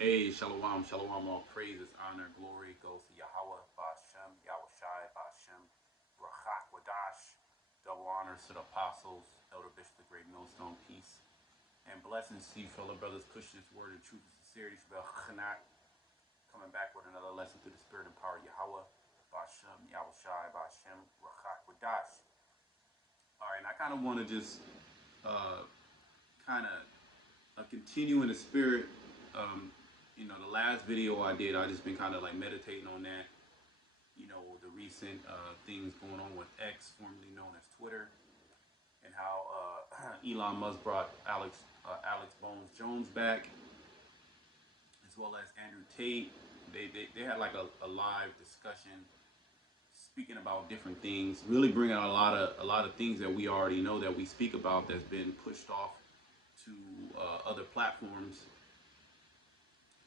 Hey, shalom, shalom, all praises, honor, glory goes to Yahweh, Ba'ashem, Yahushai, Ba'ashem, Rachak, Wadash. Double honors to the apostles, Elder Bishop, the great millstone, peace, and blessings to you, fellow brothers, pushing this word of truth and sincerity, Shabbat Chanak, coming back with another lesson through the spirit and power of Yahweh, Ba'ashem, Yahushai, Ba'ashem, Rachak, Wadash. All right, and I kind of want to just kind of continue in the spirit. Um, the last video I did, I just been kind of like meditating on that. The recent things going on with X, formerly known as Twitter, and how Elon Musk brought Alex Bones Jones back, as well as Andrew Tate. They had like a live discussion, speaking about different things, really bringing out a lot of things that we already know that we speak about that's been pushed off to other platforms,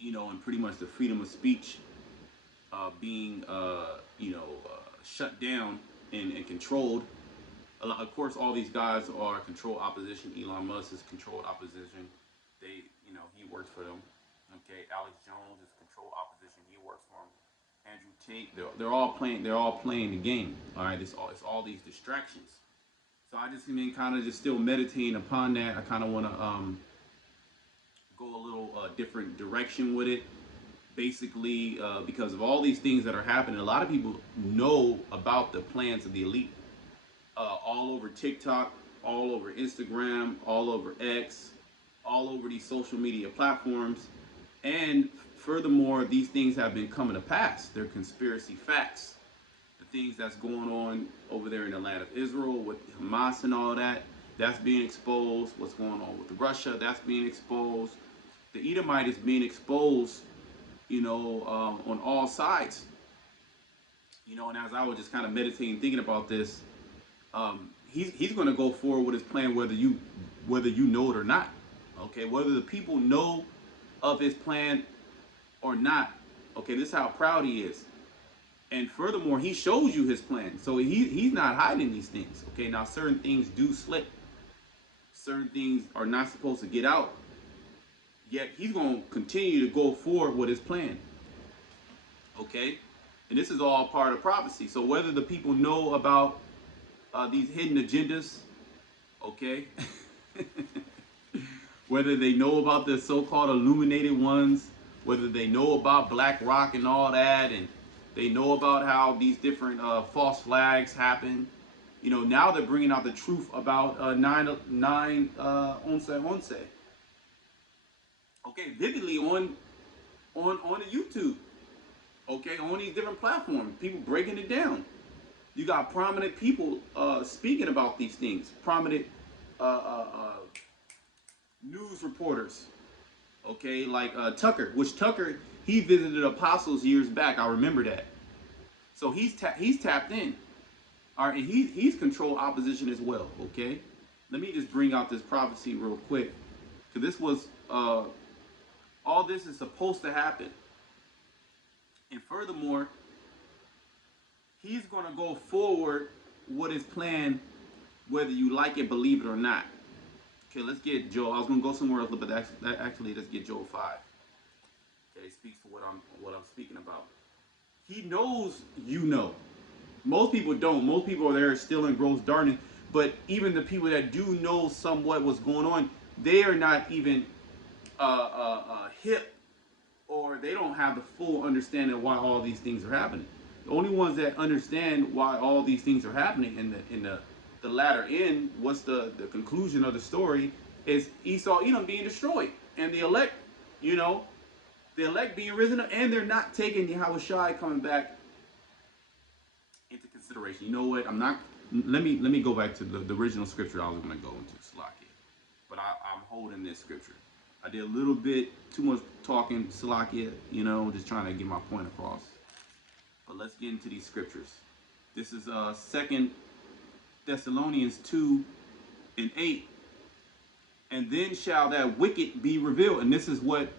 and pretty much the freedom of speech being, shut down and controlled. Of course, all these guys are controlled opposition. Elon Musk is controlled opposition. He works for them. Okay, Alex Jones is controlled opposition. He works for them. Andrew Tate. They're all playing. They're all playing the game. All right, it's all these distractions. So I just been kind of just still meditating upon that. I kind of want to go a little different direction with it. Basically, because of all these things that are happening, a lot of people know about the plans of the elite. All over TikTok, all over Instagram, all over X, all over these social media platforms. And furthermore, these things have been coming to pass. They're conspiracy facts. The things that's going on over there in the land of Israel with Hamas and all that, that's being exposed. What's going on with Russia, that's being exposed. The Edomite is being exposed, on all sides. And as I was just kind of meditating, thinking about this, he's going to go forward with his plan, whether you know it or not. Okay, whether the people know of his plan or not. Okay, this is how proud he is. And furthermore, he shows you his plan, so he's not hiding these things. Okay, now certain things do slip. Certain things are not supposed to get out. Yet he's going to continue to go forward with his plan. Okay, and this is all part of prophecy. So whether the people know about these hidden agendas, okay, whether they know about the so-called illuminated ones, whether they know about Black Rock and all that, and they know about how these different false flags happen. Now they're bringing out the truth about 9/11. Okay, vividly on the YouTube. Okay, on these different platforms, people breaking it down. You got prominent people speaking about these things. Prominent uh, uh, uh, news reporters. Okay, like Tucker, which Tucker, he visited Apostles years back. I remember that. So he's tapped in. All right, and he's controlled opposition as well. Okay, let me just bring out this prophecy real quick, because this was all this is supposed to happen, and furthermore, he's going to go forward with his plan, whether you like it, believe it or not. Okay, let's get Joel. I was going to go somewhere else, but actually, let's get Joel 5. Okay, it speaks to what I'm speaking about. He knows you know. Most people don't. Most people are there still in gross darkness. But even the people that do know somewhat what's going on, they are not even hip, or they don't have the full understanding of why all these things are happening. The only ones that understand why all these things are happening in the latter end, what's the conclusion of the story, is Esau, Edom being destroyed, and the elect, the elect being risen up, and they're not taking Yahushai coming back into consideration. You know what? I'm not. Let me go back to the original scripture I was going to go into, Salakia. But I'm holding this scripture. I did a little bit too much talking, Salakia, just trying to get my point across. But let's get into these scriptures. This is 2 Thessalonians 2:8. And then shall that wicked be revealed. And this is what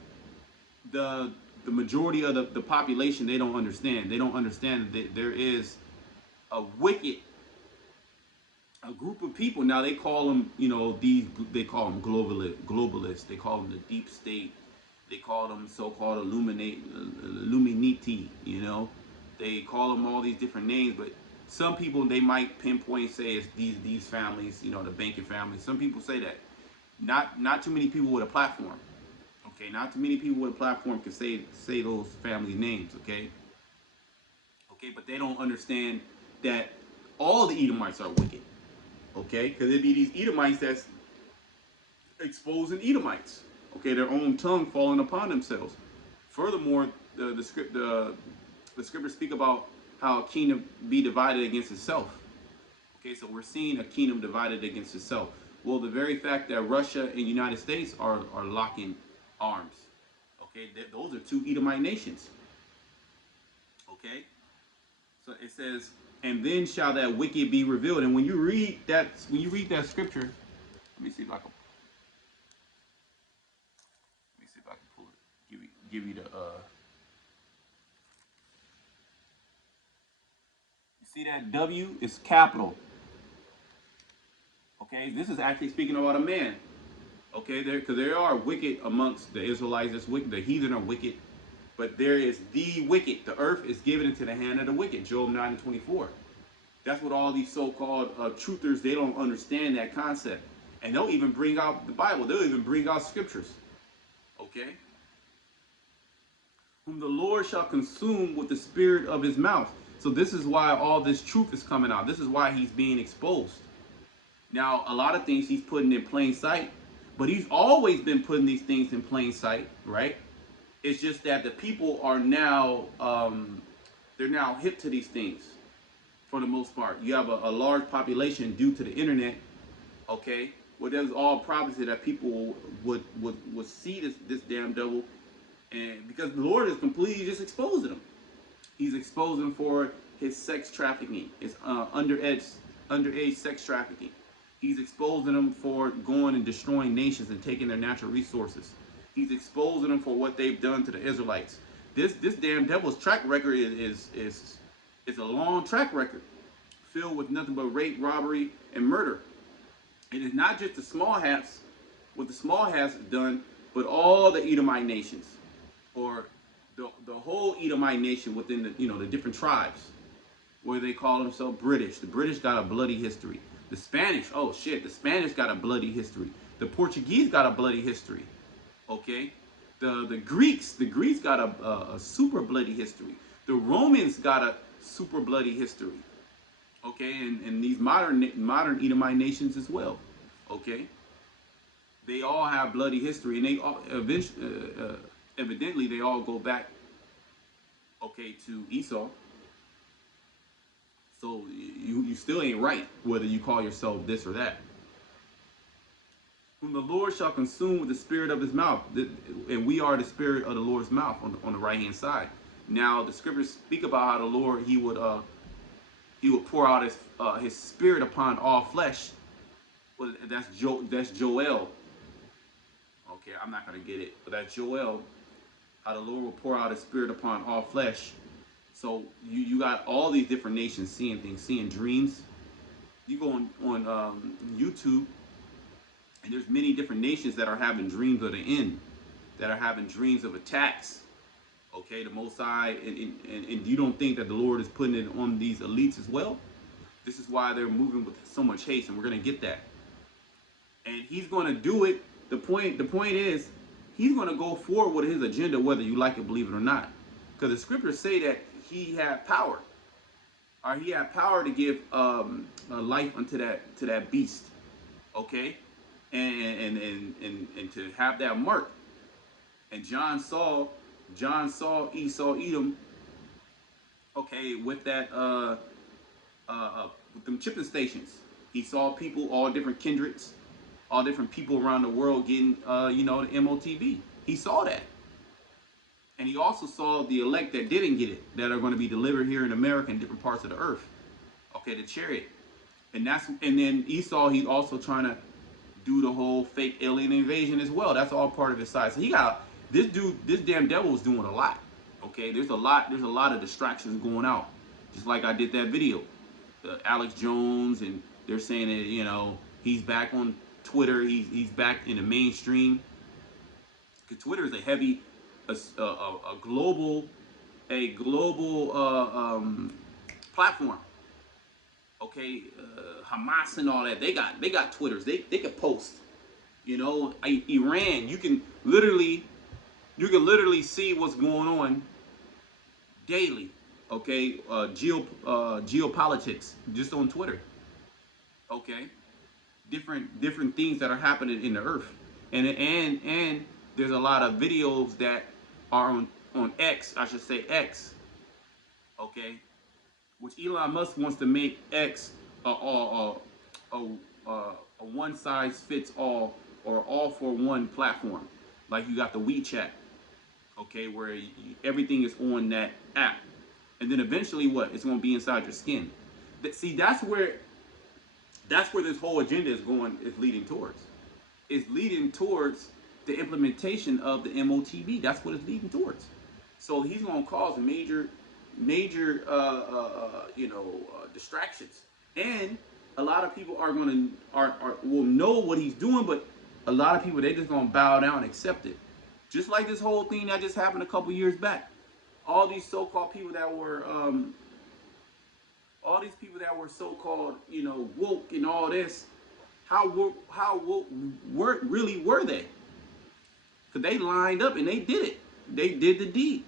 the majority of the population, they don't understand. They don't understand that there is a group of people. Now they call them, they call them globalists. They call them the deep state. They call them so-called Illuminati. You know, they call them all these different names, but some people they might pinpoint say it's these families. You know, the banking families. Some people say that. Not too many people with a platform. Okay, not too many people with a platform can say those family names. Okay, but they don't understand that all the Edomites are wicked. Okay, because it'd be these Edomites that's exposing Edomites. Okay, their own tongue falling upon themselves. Furthermore, the scriptures speak about how a kingdom be divided against itself. Okay, so we're seeing a kingdom divided against itself. Well, the very fact that Russia and United States are locking arms. Okay, those are two Edomite nations. Okay, so it says, and then shall that wicked be revealed. And when you read that scripture, let me see if I can pull it. Give you the you see that W is capital. Okay, this is actually speaking about a man. Okay, because there are wicked amongst the Israelites. That's wicked. The heathen are wicked, but there is the wicked. The earth is given into the hand of the wicked. Job 9:24. That's what all these so-called truthers, they don't understand that concept, and they'll even bring out the Bible. They'll even bring out scriptures. Okay, whom the Lord shall consume with the spirit of his mouth. So this is why all this truth is coming out. This is why he's being exposed. Now, a lot of things he's putting in plain sight, but he's always been putting these things in plain sight, right? It's just that the people are now, they're now hip to these things for the most part. You have a large population due to the internet, okay? Well, there's all prophecy that people would see this damn devil, and because the Lord is completely just exposing them. He's exposing for his sex trafficking, his underage sex trafficking. He's exposing them for going and destroying nations and taking their natural resources. He's exposing them for what they've done to the Israelites. This damn devil's track record is a long track record filled with nothing but rape, robbery, and murder. It is not just the small hats, what the small hats have done, but all the Edomite nations, or the whole Edomite nation within the different tribes, where they call themselves British. The British got a bloody history. The Spanish, oh shit, the Spanish got a bloody history. The Portuguese got a bloody history. Okay, the Greeks got a super bloody history. The Romans got a super bloody history. Okay, and these modern Edomite nations as well. Okay, they all have bloody history, and they all evidently they all go back, okay, to Esau. So you still ain't right whether you call yourself this or that. Whom the Lord shall consume with the spirit of his mouth, and we are the spirit of the Lord's mouth on the right hand side. Now the scriptures speak about how the Lord he would pour out his spirit upon all flesh. Well, that's Joel. Okay, I'm not gonna get it, but that's Joel. How the Lord will pour out his spirit upon all flesh. So you got all these different nations seeing things, seeing dreams. You go on YouTube, and there's many different nations that are having dreams of the end, that are having dreams of attacks. Okay, the Most High, and you don't think that the Lord is putting it on these elites as well? This is why they're moving with so much haste, and we're gonna get that. And he's gonna do it. The point is, he's gonna go forward with his agenda, whether you like it, believe it or not. Because the scriptures say that he had power, or he had power to give a life unto that beast, okay, and to have that mark. And John saw Esau Edom, okay, with that with them chipping stations. He saw people, all different kindreds, all different people around the world getting the MOTV. He saw that. And he also saw the elect that didn't get it, that are going to be delivered here in America and different parts of the earth. Okay, the chariot. And then Esau, he's also trying to do the whole fake alien invasion as well. That's all part of his side. So he got this damn devil is doing a lot. Okay, there's a lot of distractions going out. Just like I did that video. Alex Jones, and they're saying that, he's back on Twitter, he's back in the mainstream. Because Twitter is a heavy, a global, platform. Okay, Hamas and all that. They got Twitters. They can post. You know, Iran. You can literally see what's going on daily. Okay, geopolitics just on Twitter. Okay, different things that are happening in the earth, and there's a lot of videos that are on X. I should say X. Okay, which Elon Musk wants to make X a, a one size fits all or all for one platform. Like you got the WeChat, okay, where everything is on that app, and then eventually what? It's going to be inside your skin. See, that's where this whole agenda is going, is leading towards. It's leading towards the implementation of the MOTB. That's what it's leading towards. So he's going to cause major distractions, and a lot of people are going to will know what he's doing, but a lot of people, they just going to bow down and accept it. Just like this whole thing that just happened a couple years back. All these so-called people that were so-called, woke and all this, how woke really were they? Because they lined up and they did it. They did the deed.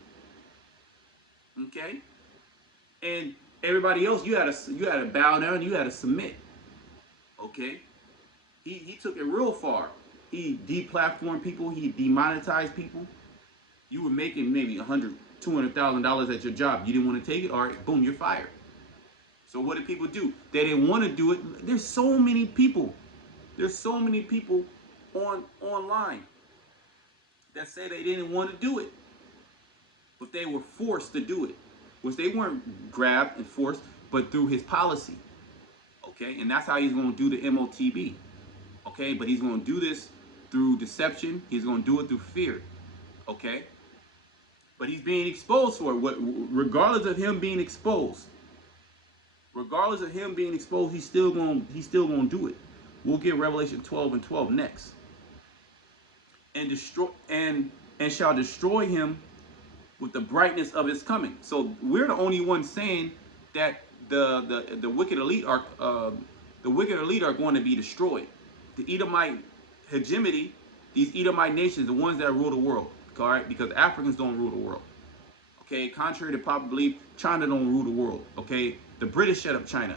Okay? And everybody else, you had to bow down, you had to submit. Okay? He took it real far. He deplatformed people, he demonetized people. You were making maybe $100,000-$200,000 at your job. You didn't want to take it, all right, boom, you're fired. So what did people do? They didn't want to do it. There's so many people. Online that say they didn't want to do it, but they were forced to do it, which they weren't grabbed and forced, but through his policy. Okay, and that's how he's going to do the MOTB. Okay, but he's going to do this through deception. He's going to do it through fear. Okay, but he's being exposed for it. Regardless of him being exposed, he's still going to do it. We'll get Revelation 12:12 next. And destroy and shall destroy him with the brightness of his coming. So we're the only ones saying that the wicked elite are going to be destroyed. The Edomite hegemony, these Edomite nations, the ones that rule the world, all right? Because Africans don't rule the world. Okay, contrary to popular belief, China don't rule the world. Okay, the British set up China.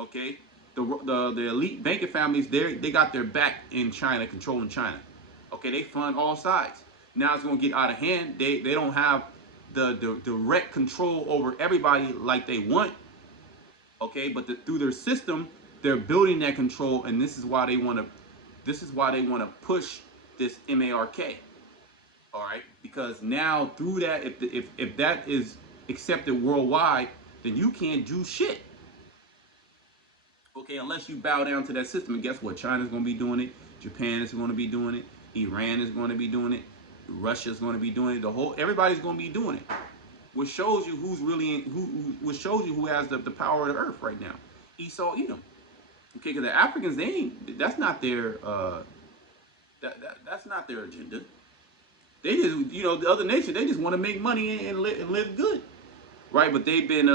Okay, the elite banking families, they got their back in China, controlling China. Okay, they fund all sides. Now it's gonna get out of hand. They don't have the direct control over everybody like they want. Okay, but through their system, they're building that control, and this is why they want to push this MARK. All right, because now through that, if that is accepted worldwide, then you can't do shit. Okay, unless you bow down to that system. And guess what? China's going to be doing it. Japan is going to be doing it. Iran is going to be doing it. Russia's going to be doing it. Everybody's going to be doing it. Which shows you who's really which shows you who has the power of the earth right now. Esau, Edom. Okay, because the Africans, that's not their that's not their agenda. They just, the other nation, they just want to make money and live good, right? But they've been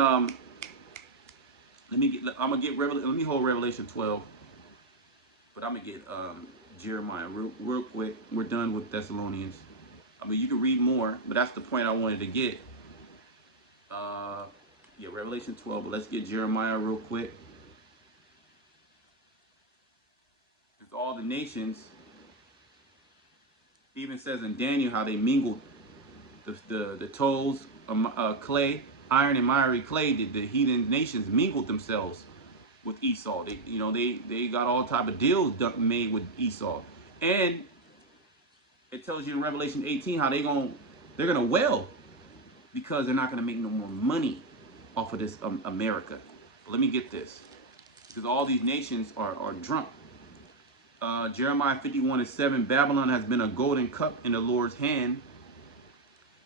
let me hold Revelation 12, but I'm gonna get Jeremiah real quick. We're done with Thessalonians. I mean, you can read more, but that's the point I wanted to get. Revelation 12, but let's get Jeremiah real quick. It's all the nations. It even says in Daniel how they mingled the toes, clay, iron and miry clay. The heathen nations mingled themselves with Esau. They got all type of deals made with Esau, and it tells you in Revelation 18 how they're gonna wail because they're not gonna make no more money off of this America. But let me get this, because all these nations are drunk. Jeremiah 51:7, Babylon has been a golden cup in the Lord's hand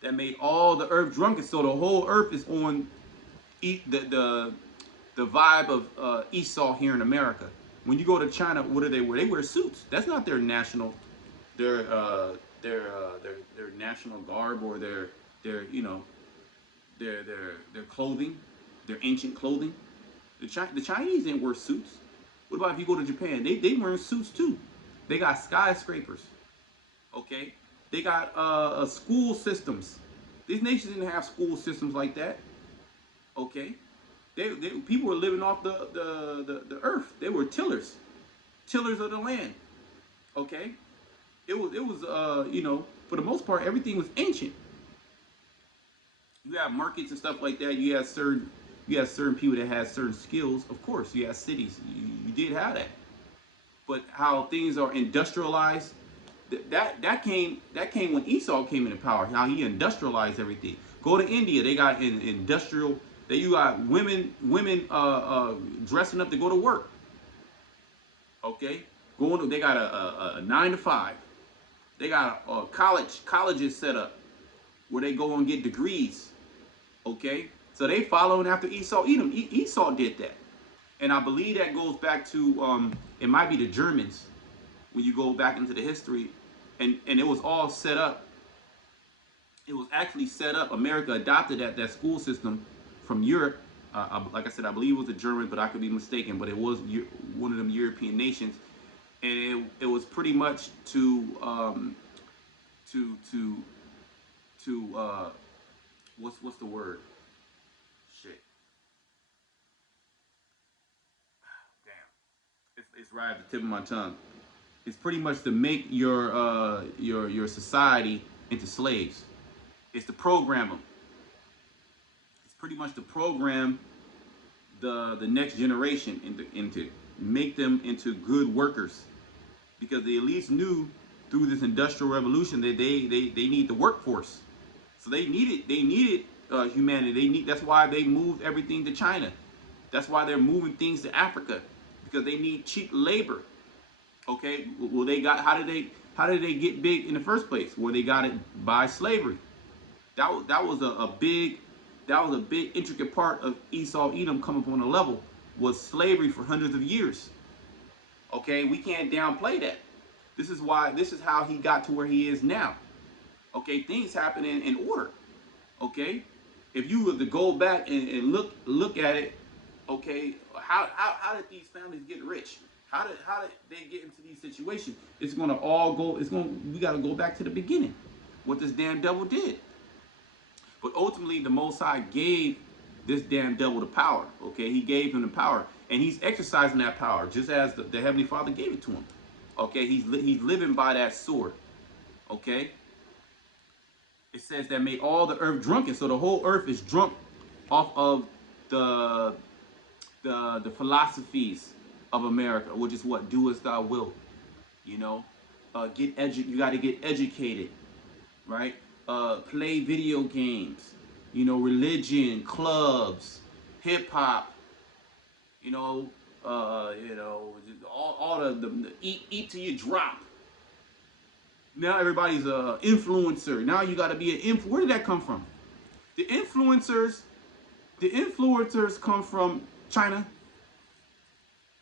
that made all the earth drunken. So the whole earth is on the vibe of Esau here in America. When you go to China, what do they wear? They wear suits. That's not their national their national garb or their you know their clothing, their ancient clothing. The Chinese didn't wear suits. What about if you go to Japan? They wearing suits too. They got skyscrapers. Okay, they got school systems. These nations didn't have school systems like that. Okay, they people were living off the earth. They were tillers of the land. Okay, it was you know, for the most part everything was ancient. You have markets and stuff like that. You had certain people that had certain skills. Of course, you had cities. You did have that. But how things are industrialized, that came when Esau came into power. How he industrialized everything. Go to India, they got industrial. That you got women dressing up to go to work. Okay, they got a 9 to 5. They got colleges set up where they go and get degrees. Okay, so they following after Esau Edom. Esau did that, and I believe that goes back to it might be the Germans when you go back into the history, and it was all set up. It was actually set up. America adopted that school system from Europe. Like I said, I believe it was the German, but I could be mistaken. But it was one of them European nations, and it was pretty much to what's the word? Shit. Damn. It's right at the tip of my tongue. It's pretty much to make your society into slaves. It's to program them. It's pretty much to program the next generation into make them into good workers, because they at least knew through this industrial revolution that they need the workforce. So they needed humanity. That's why they moved everything to China. That's why they're moving things to Africa, because they need cheap labor. Okay, well how did they get big in the first place? Well, they got it by slavery. That was a big intricate part of Esau Edom coming up on a level, was slavery for hundreds of years. Okay, we can't downplay that. This is how he got to where he is now. Okay, things happen in order. Okay, if you were to go back and look at it, okay, how did these families get rich? How did they get into these situations? We got to go back to the beginning. What this damn devil did. But ultimately, the Most High gave this damn devil the power. Okay, he gave him the power, and he's exercising that power just as the Heavenly Father gave it to him. Okay, he's living by that sword. Okay, it says that made all the earth drunken. So the whole earth is drunk off of the philosophies of America, which is what? Do as thou wilt. You know, you got to get educated, right? Play video games, you know, religion, clubs, hip hop, you know, all the eat till you drop. Now everybody's a influencer. Now you got to be an influencer. Where did that come from? The influencers come from China,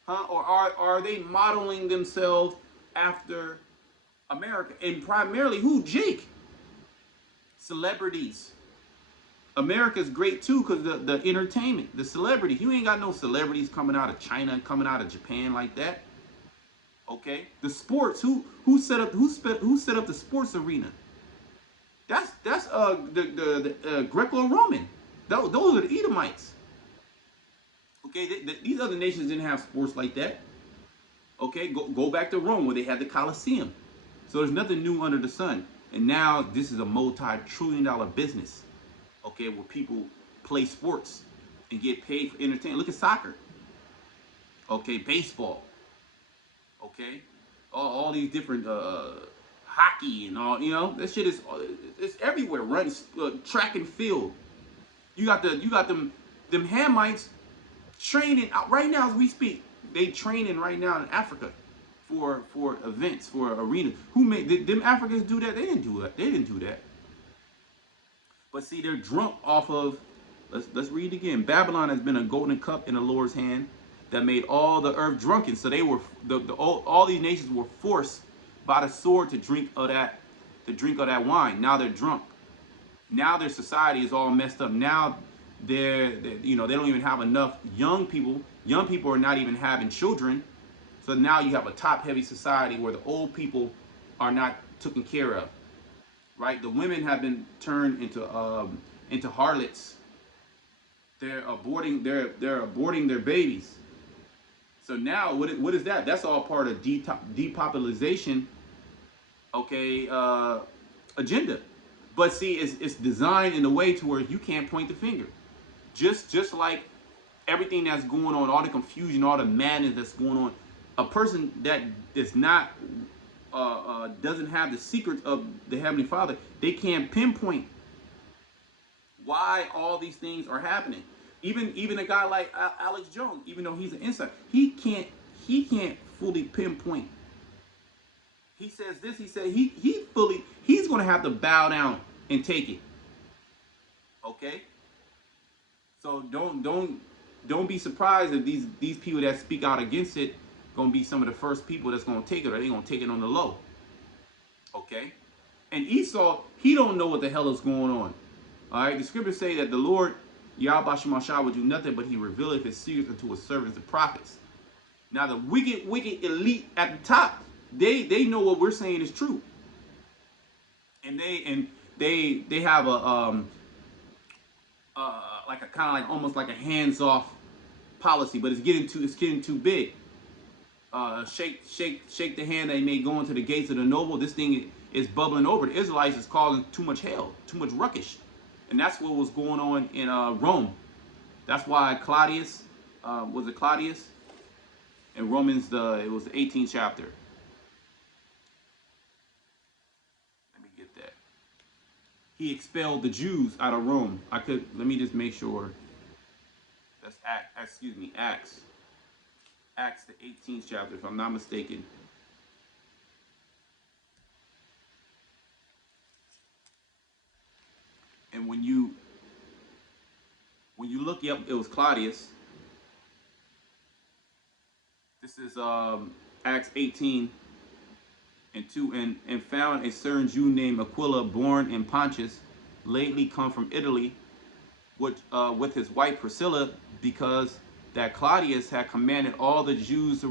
huh? Or are they modeling themselves after America? And primarily who? Jake. Celebrities. America's great too because the entertainment, the celebrities. You ain't got no celebrities coming out of China, coming out of Japan like that. Okay, the sports. Who set up the sports arena? That's the Greco-Roman. Those are the Edomites. Okay, these other nations didn't have sports like that. Okay, go back to Rome where they had the Colosseum. So there's nothing new under the sun. And now this is a multi-trillion-dollar business. Okay, where people play sports and get paid for entertainment. Look at soccer. Okay, baseball. Okay, all these different hockey and all. You know, that shit it's everywhere. Runs track and field. You got them Hamites training out right now as we speak. They training right now in Africa for events, for arenas. Who made them Africans do that? They didn't do that. But see, they're drunk off of. Let's read again. Babylon has been a golden cup in the Lord's hand that made all the earth drunken. So they were all these nations were forced by the sword to drink of that the drink of that wine. Now they're drunk. Now their society is all messed up. Now they don't even have enough young people. Young people are not even having children. So now you have a top-heavy society where the old people are not taken care of, right? The women have been turned into harlots. They're aborting their babies. So now what is that? That's all part of depopulation, okay, agenda. But see, it's designed in a way to where you can't point the finger. Just like everything that's going on, all the confusion, all the madness that's going on, a person that is not doesn't have the secret of the Heavenly Father, they can't pinpoint why all these things are happening. Even a guy like Alex Jones, even though he's an insider, he can't fully pinpoint. He says this. He said he's going to have to bow down and take it. Okay. So don't be surprised if these people that speak out against it gonna be some of the first people that's gonna take it, or they gonna take it on the low. Okay. And Esau, he don't know what the hell is going on. All right. The scriptures say that the Lord Yahweh Shemashah would do nothing but he revealeth his secrets unto his servants, the prophets. Now the wicked elite at the top, they know what we're saying is true. And they have a like a kind of like almost like a hands-off policy, but it's getting too big. Shake the hand that may go into the gates of the noble. This thing is bubbling over. The Israelites is causing too much hell, too much ruckish, and that's what was going on in Rome. That's why Claudius, was it Claudius? In Romans, it was the 18th chapter. Let me get that. He expelled the Jews out of Rome. Let me just make sure. That's Acts. Acts the 18th chapter, if I'm not mistaken. And when you look up, it was Claudius. This is Acts 18 and 2, and found a certain Jew named Aquila, born in Pontus, lately come from Italy, with his wife Priscilla, because that Claudius had commanded all the Jews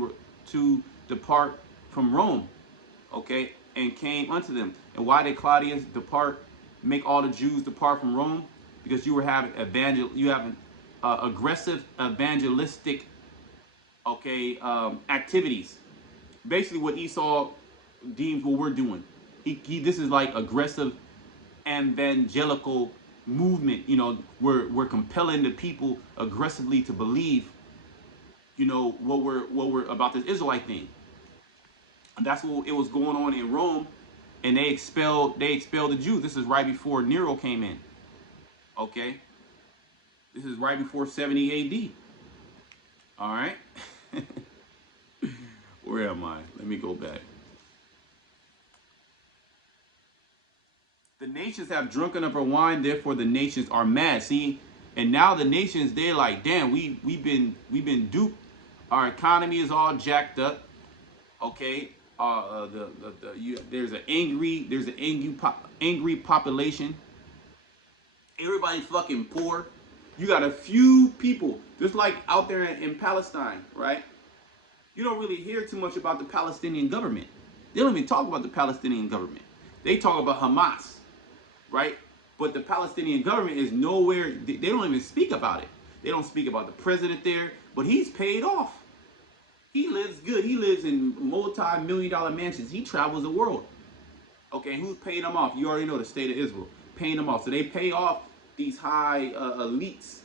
to depart from Rome, okay, and came unto them. And why did Claudius make all the Jews depart from Rome? Because you have aggressive evangelistic, okay, activities. Basically, what Esau deems what we're doing. This is like aggressive evangelical movement. We're compelling the people aggressively to believe, what we're about this Israelite thing. And that's what it was going on in Rome, and they expelled the Jews. This is right before Nero came in. Okay, this is right before 70 A.D. All right. Where am I? Let me go back. The nations have drunken of her wine, therefore the nations are mad. See, and now the nations, they're like, damn, we've been duped. Our economy is all jacked up. Okay, there's an angry population. Everybody's fucking poor. You got a few people, just like out there in Palestine, right? You don't really hear too much about the Palestinian government. They don't even talk about the Palestinian government. They talk about Hamas, right? But the Palestinian government is nowhere. They don't even speak about it. They don't speak about the president there, but he's paid off. He lives good. He lives in multi-million-dollar mansions. He travels the world. Okay, who's paying him off? You already know, the state of Israel paying them off. So they pay off these high elites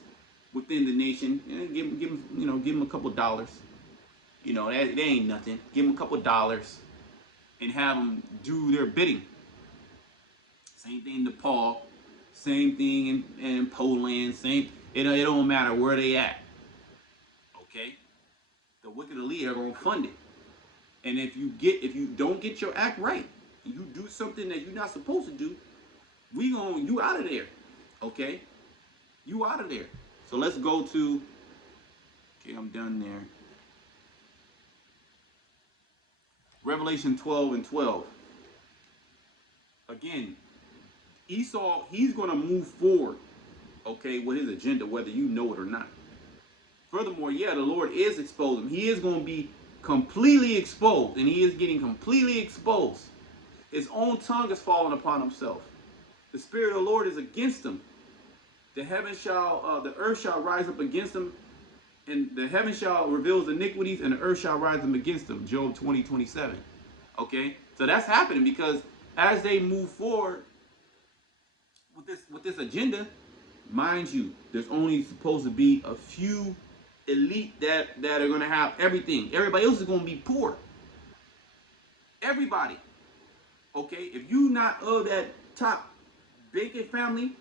within the nation. Give them a couple dollars. They ain't nothing. Give them a couple dollars and have them do their bidding. Same thing in Nepal. Same thing in Poland. It don't matter where they at. Okay, the wicked elite are gonna fund it. And if you don't get your act right, you do something that you're not supposed to do, you out of there. Okay, you out of there. So let's go to. Okay, I'm done there. Revelation 12 and 12. Again, Esau, he's going to move forward, okay, with his agenda, whether you know it or not. Furthermore, yeah, the Lord is exposing him. He is going to be completely exposed, and he is getting completely exposed. His own tongue is falling upon himself. The Spirit of the Lord is against him. The earth shall rise up against him, and the heaven shall reveal his iniquities, and the earth shall rise up against him. Job 20:27. Okay, so that's happening because as they move forward with this agenda, mind you, there's only supposed to be a few elite that are going to have everything. Everybody else is going to be poor. Everybody. Okay, if you not of that top bacon family,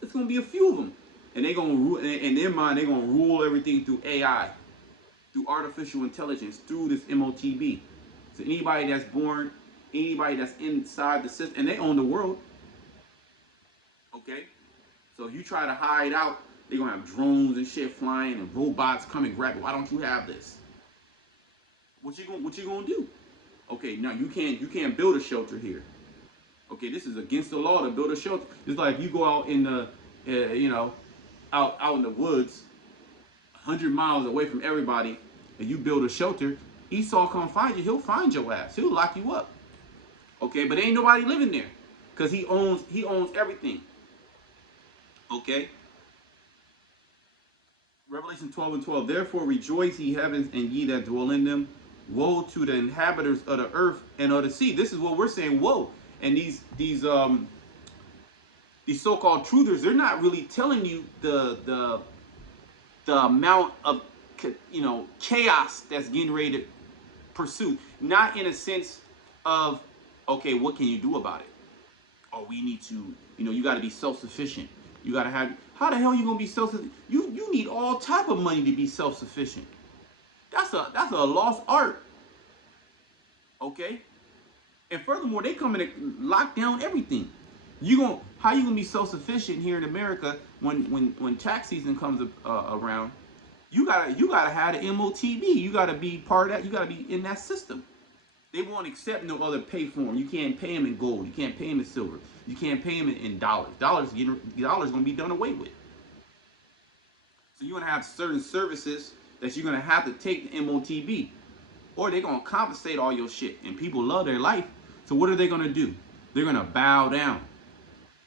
it's going to be a few of them, and they're going to rule. In their mind, they're going to rule everything through AI, through artificial intelligence, through this MOTB. So anybody that's born, anybody that's inside the system, and they own the world. Okay, so if you try to hide out, they're gonna have drones and shit flying and robots come and grab it. Why don't you have this? What you gonna do? Okay, now you can't build a shelter here. Okay, this is against the law to build a shelter. It's like if you go out in the out in the woods, 100 miles away from everybody, and you build a shelter. Esau come find you. He'll find your ass. He'll lock you up. Okay, but ain't nobody living there because he owns everything. Okay. Revelation 12:12. Therefore rejoice, ye heavens, and ye that dwell in them. Woe to the inhabitants of the earth and of the sea. This is what we're saying. Woe. And these so-called truthers, they're not really telling you the amount of chaos that's getting ready to pursue. Not in a sense of, okay, what can you do about it? Oh, we need to, you got to be self-sufficient. You got to have, how the hell are you going to be self-sufficient? You need all type of money to be self-sufficient. That's a lost art. Okay? And furthermore, they come in and lock down everything. How you gonna be self-sufficient here in America when tax season comes around? You gotta have the MOTB. You gotta be part of that. You gotta be in that system. They won't accept no other pay form. You can't pay them in gold. You can't pay them in silver. You can't pay them in dollars. Dollars gonna be done away with. So you're gonna have certain services that you're gonna have to take the MOTB, or they're gonna compensate all your shit. And people love their life. So what are they gonna do? They're gonna bow down.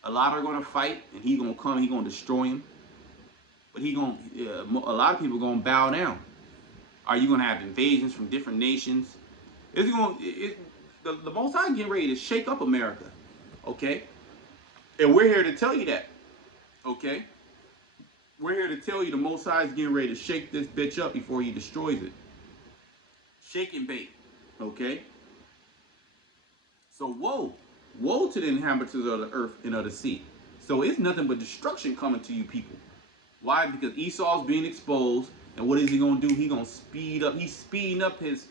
A lot are gonna fight, and he's gonna come. He's gonna destroy him. But a lot of people are gonna bow down. Are you gonna have invasions from different nations? The Most High getting ready to shake up America, okay? And we're here to tell you that, okay? We're here to tell you the Most High is getting ready to shake this bitch up before he destroys it. Shake and bake, okay? So woe to the inhabitants of the earth and of the sea. So it's nothing but destruction coming to you people. Why? Because Esau's being exposed, and what is he gonna do? He's gonna speed up. He's speeding up his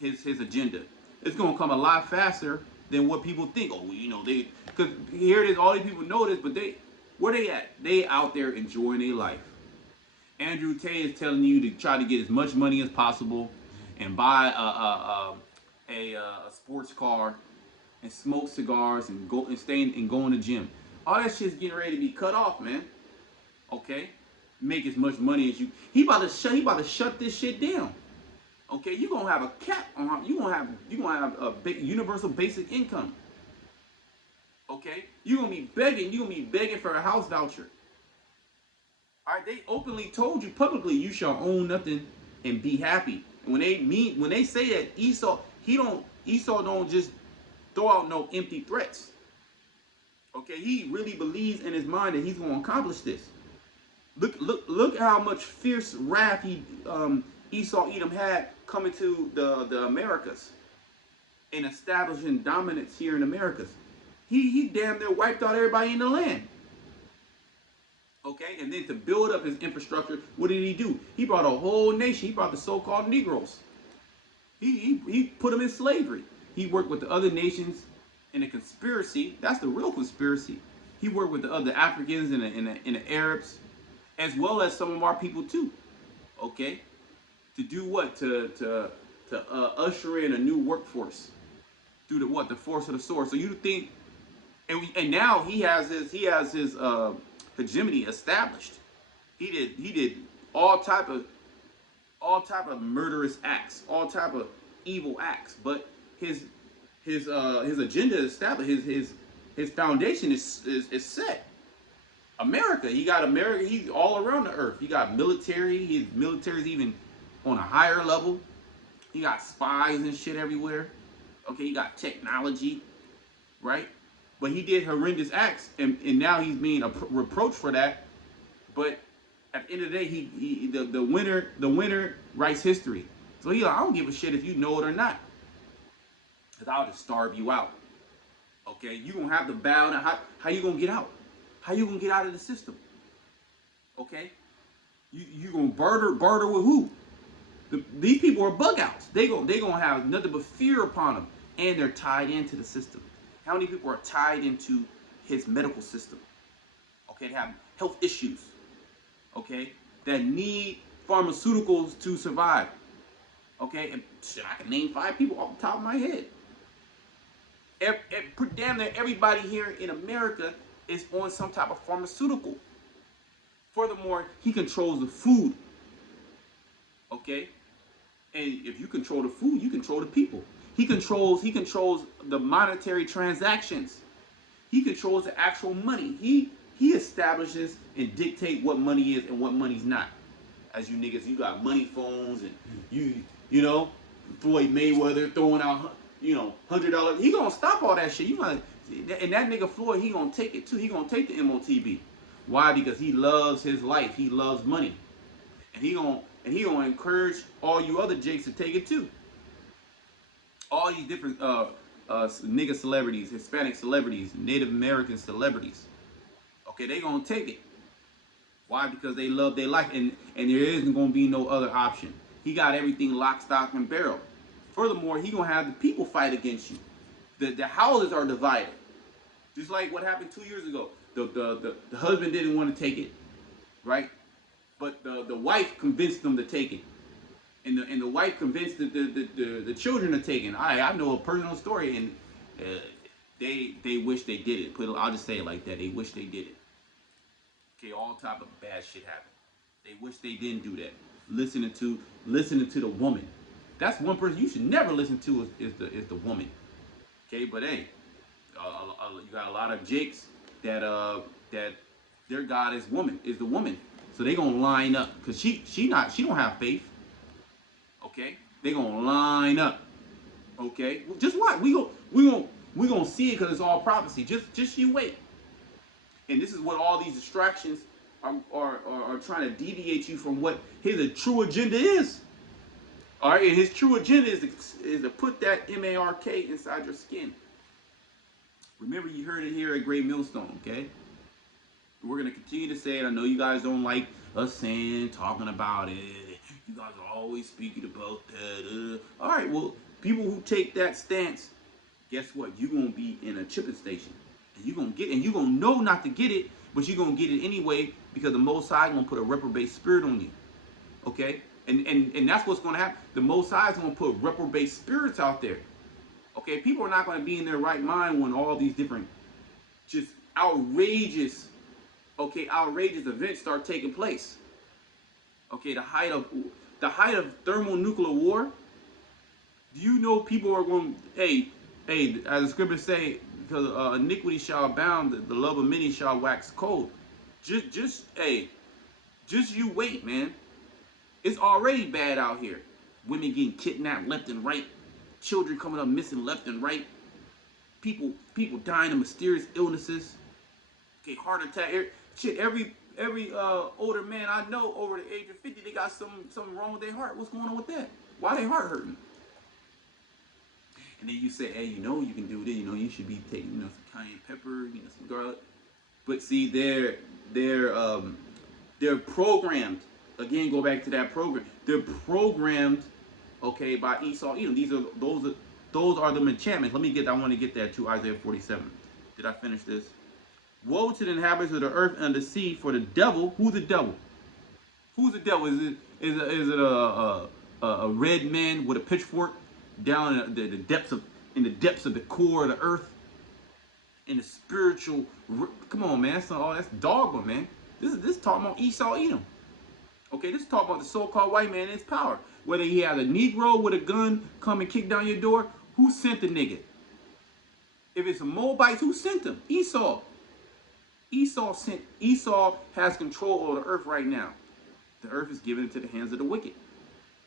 agenda. It's gonna come a lot faster than what people think. Oh, because here it is. All these people know this, but where they at? They out there enjoying their life. Andrew Tate is telling you to try to get as much money as possible and buy a sports car and smoke cigars and go in the gym. All that shit's getting ready to be cut off, man. Okay, make as much money as you. He about to shut this shit down. Okay, you're gonna have a cap on. You're gonna have a big universal basic income. Okay, you're gonna be begging. You're gonna be begging for a house voucher. All right, they openly told you publicly, you shall own nothing and be happy. And when they say that, Esau don't just throw out no empty threats. Okay, he really believes in his mind that he's gonna accomplish this. Look how much fierce wrath Esau Edom had coming to the Americas and establishing dominance here in Americas. He damn near wiped out everybody in the land. Okay, and then to build up his infrastructure, what did he do? He brought a whole nation. He brought the so-called Negroes. He put them in slavery. He worked with the other nations in a conspiracy. That's the real conspiracy. He worked with the other Africans and the Arabs, as well as some of our people too. Okay, to do what? To usher in a new workforce through the force of the sword. So you think And now he has his hegemony established. He did all type of all type of murderous acts, all type of evil acts. But his his agenda is established. His foundation is set. America, he got America. He's all around the earth. He got military. His military's even on a higher level. He got spies and shit everywhere. Okay, he got technology, right? But he did horrendous acts, and now he's being reproached for that. But at the end of the day, the winner writes history. So he like, I don't give a shit if you know it or not, cause I'll just starve you out. Okay, you gonna have to bow. Now, how you gonna get out? How you gonna get out of the system? Okay, you gonna barter with who? These people are bug outs. They gonna have nothing but fear upon them, and they're tied into the system. How many people are tied into his medical system? Okay, they have health issues. Okay, that need pharmaceuticals to survive. Okay, and shit, I can name 5 people off the top of my head. Damn near everybody here in America is on some type of pharmaceutical. Furthermore, he controls the food. Okay, and if you control the food, you control the people. He controls the monetary transactions. He controls the actual money. He establishes and dictate what money is and what money's not. As you niggas, you got money phones and you know Floyd Mayweather throwing out $100. He gonna stop all that shit. You gonna and that nigga Floyd, he gonna take it too. He gonna take the MOTB. Why? Because he loves his life. He loves money, and he gonna encourage all you other jakes to take it too. All these different nigga celebrities, Hispanic celebrities, Native American celebrities. Okay, they gonna take it. Why? Because they love their life, and there isn't gonna be no other option. He got everything lock, stock, and barrel. Furthermore, he gonna have the people fight against you. The houses are divided, just like what happened 2 years ago. The husband didn't want to take it, right? But the wife convinced them to take it, and the wife convinced the children to take it. I know a personal story, and they wish they did it. I'll just say it like that. They wish they did it. Okay, all type of bad shit happened. They wish they didn't do that. Listening to the woman. That's one person you should never listen to is the woman. Okay, but hey, you got a lot of jakes that their god is the woman. So they gonna line up because she don't have faith. Okay, they gonna line up. Okay, well, just what we gonna see it because it's all prophecy. Just you wait. And this is what all these distractions are trying to deviate you from what his true agenda is. All right, and his true agenda is to put that MARK inside your skin. Remember, you heard it here at Great Millstone, okay? We're going to continue to say it. I know you guys don't like us talking about it. You guys are always speaking about that. All right, well, people who take that stance, guess what? You're going to be in a chipping station. And you're going to get it, and you're going to know not to get it, but you're going to get it anyway because the Most High is going to put a reprobate spirit on you. Okay? And that's what's going to happen. The Most High is going to put reprobate spirits out there. Okay? People are not going to be in their right mind when all these different just outrageous events start taking place. Okay? The height of thermonuclear war. Do you know people are going, hey, as the scriptures say, because iniquity shall abound, the love of many shall wax cold. Just you wait, man. It's already bad out here. Women getting kidnapped left and right. Children coming up missing left and right. People dying of mysterious illnesses. Okay, heart attack. Every older man I know over the age of 50, they got something wrong with their heart. What's going on with that? Why their heart hurting? And then you say, hey, you can do this. You should be taking, some cayenne pepper, some garlic. But see, they're programmed. Again, go back to that program. They're programmed, okay, by Esau, Edom. Those are the enchantments. I want to get that to Isaiah 47. Did I finish this? Woe to the inhabitants of the earth and the sea, for the devil. Who's the devil? Who's the devil? Is it a red man with a pitchfork down in the depths of the core of the earth? and the spiritual. Come on, man. That's dogma, man. This talking about Esau Edom. Okay, this is talking about the so-called white man and his power. Whether he had a Negro with a gun come and kick down your door, who sent the nigga? If it's a Moabite, who sent him? Esau. Esau has control over the earth right now. The earth is given into the hands of the wicked.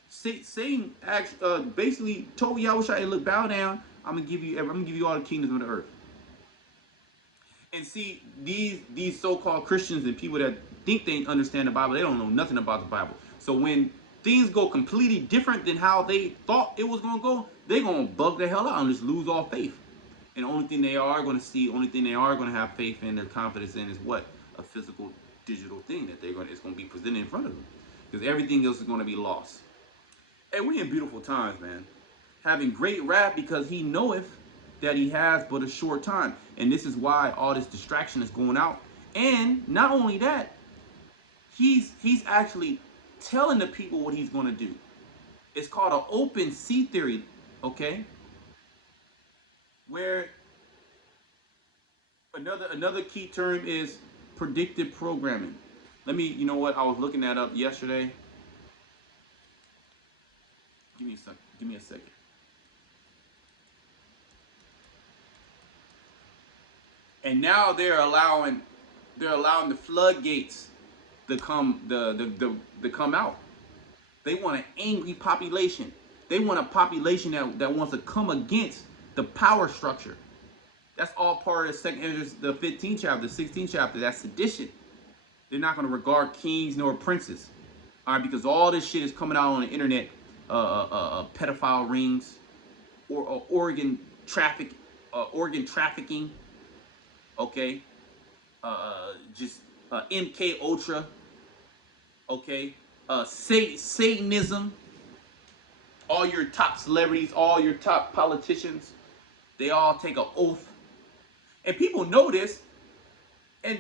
Satan basically told Yahushua, look, bow down. I'm gonna give you all the kingdoms of the earth. And see, these so-called Christians and people that think they understand the Bible, they don't know nothing about the Bible. So when things go completely different than how they thought it was gonna go, they're gonna bug the hell out and just lose all faith. And the only thing they are gonna see, only thing they are gonna have faith in, their confidence in, is what? A physical, digital thing that it's gonna be presented in front of them. Because everything else is gonna be lost. Hey, we in beautiful times, man. Having great rap because he knoweth that he has but a short time. And this is why all this distraction is going out. And not only that, he's actually telling the people what he's going to do. It's called an open sea theory, okay? Where another key term is predictive programming. You know what? I was looking that up yesterday. Give me a second. And now they're allowing the floodgates to come out. They want an angry population. They want a population that wants to come against the power structure. That's all part of the 15th chapter, the 16th chapter. That's sedition. They're not going to regard kings nor princes, all right? Because all this shit is coming out on the internet. Pedophile rings, or organ trafficking. Okay, just MK Ultra. Okay, Satanism. All your top celebrities, all your top politicians, they all take an oath, and people know this, and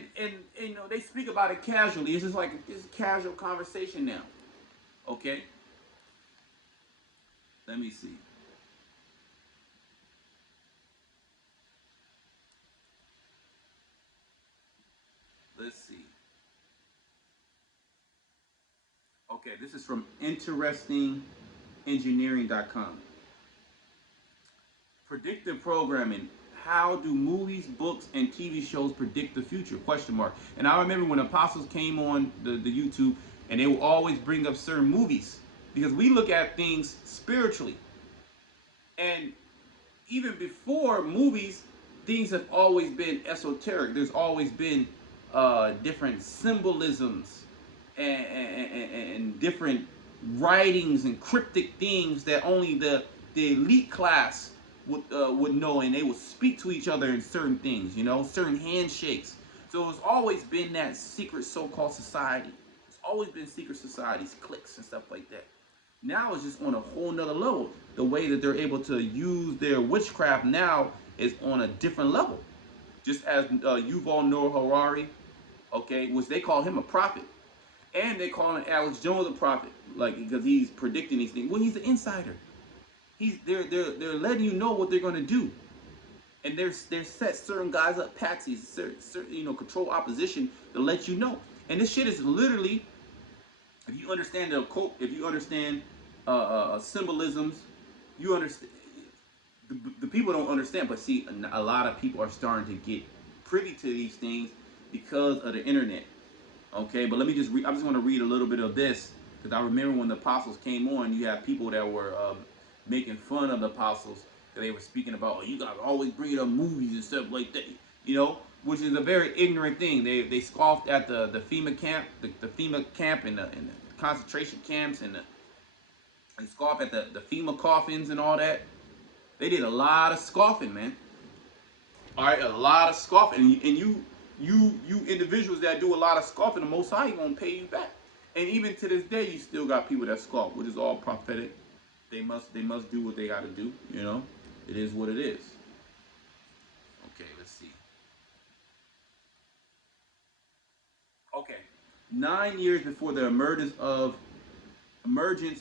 you know they speak about it casually. It's just like it's a casual conversation now. Okay, let me see. Let's see. Okay, this is from interestingengineering.com. Predictive programming. How do movies, books, and TV shows predict the future? Question mark. And I remember when apostles came on the YouTube, and they will always bring up certain movies, because we look at things spiritually. And even before movies, things have always been esoteric. There's always been different symbolisms and different writings and cryptic things that only the elite class would know, and they would speak to each other in certain things, you know, certain handshakes. So it's always been that secret so-called society. It's always been secret societies, cliques, and stuff like that. Now it's just on a whole nother level. The way that they're able to use their witchcraft now is on a different level. Just as Yuval Noah Harari, okay, which they call him a prophet, and they call him Alex Jones a prophet, like, because he's predicting these things. Well, he's an insider. They're letting you know what they're gonna do, and they're set certain guys up, patsies, certain, you know, control opposition to let you know. And this shit is literally, if you understand the occult, if you understand symbolisms, you understand. The people don't understand, but see, a lot of people are starting to get privy to these things because of the internet. Okay, but let me just I just want to read a little bit of this, because I remember when the apostles came on, you had people that were making fun of the apostles, because they were speaking about, oh, you guys always bring up movies and stuff like that, you know, which is a very ignorant thing. They scoffed at the FEMA camp, the FEMA camp and the concentration camps, and they scoffed at the FEMA coffins and all that. They did a lot of scoffing, man. All right, a lot of scoffing, and you individuals that do a lot of scoffing, the Most High gonna pay you back. And even to this day, you still got people that scoff, which is all prophetic. They must do what they got to do. You know, it is what it is. Okay, let's see. Okay, 9 years before the emergence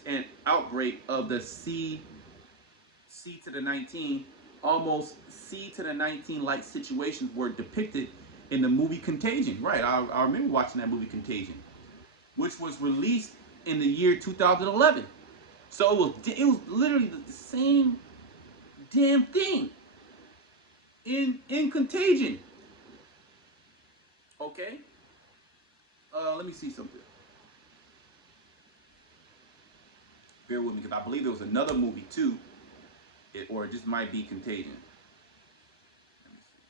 and outbreak of the C to the 19, almost C to the 19 like situations were depicted in the movie Contagion. Right, I remember watching that movie Contagion, which was released in the year 2011. So it was literally the same damn thing in Contagion. Okay, let me see something. Bear with me because I believe there was another movie too, or it just might be Contagion. Let me see.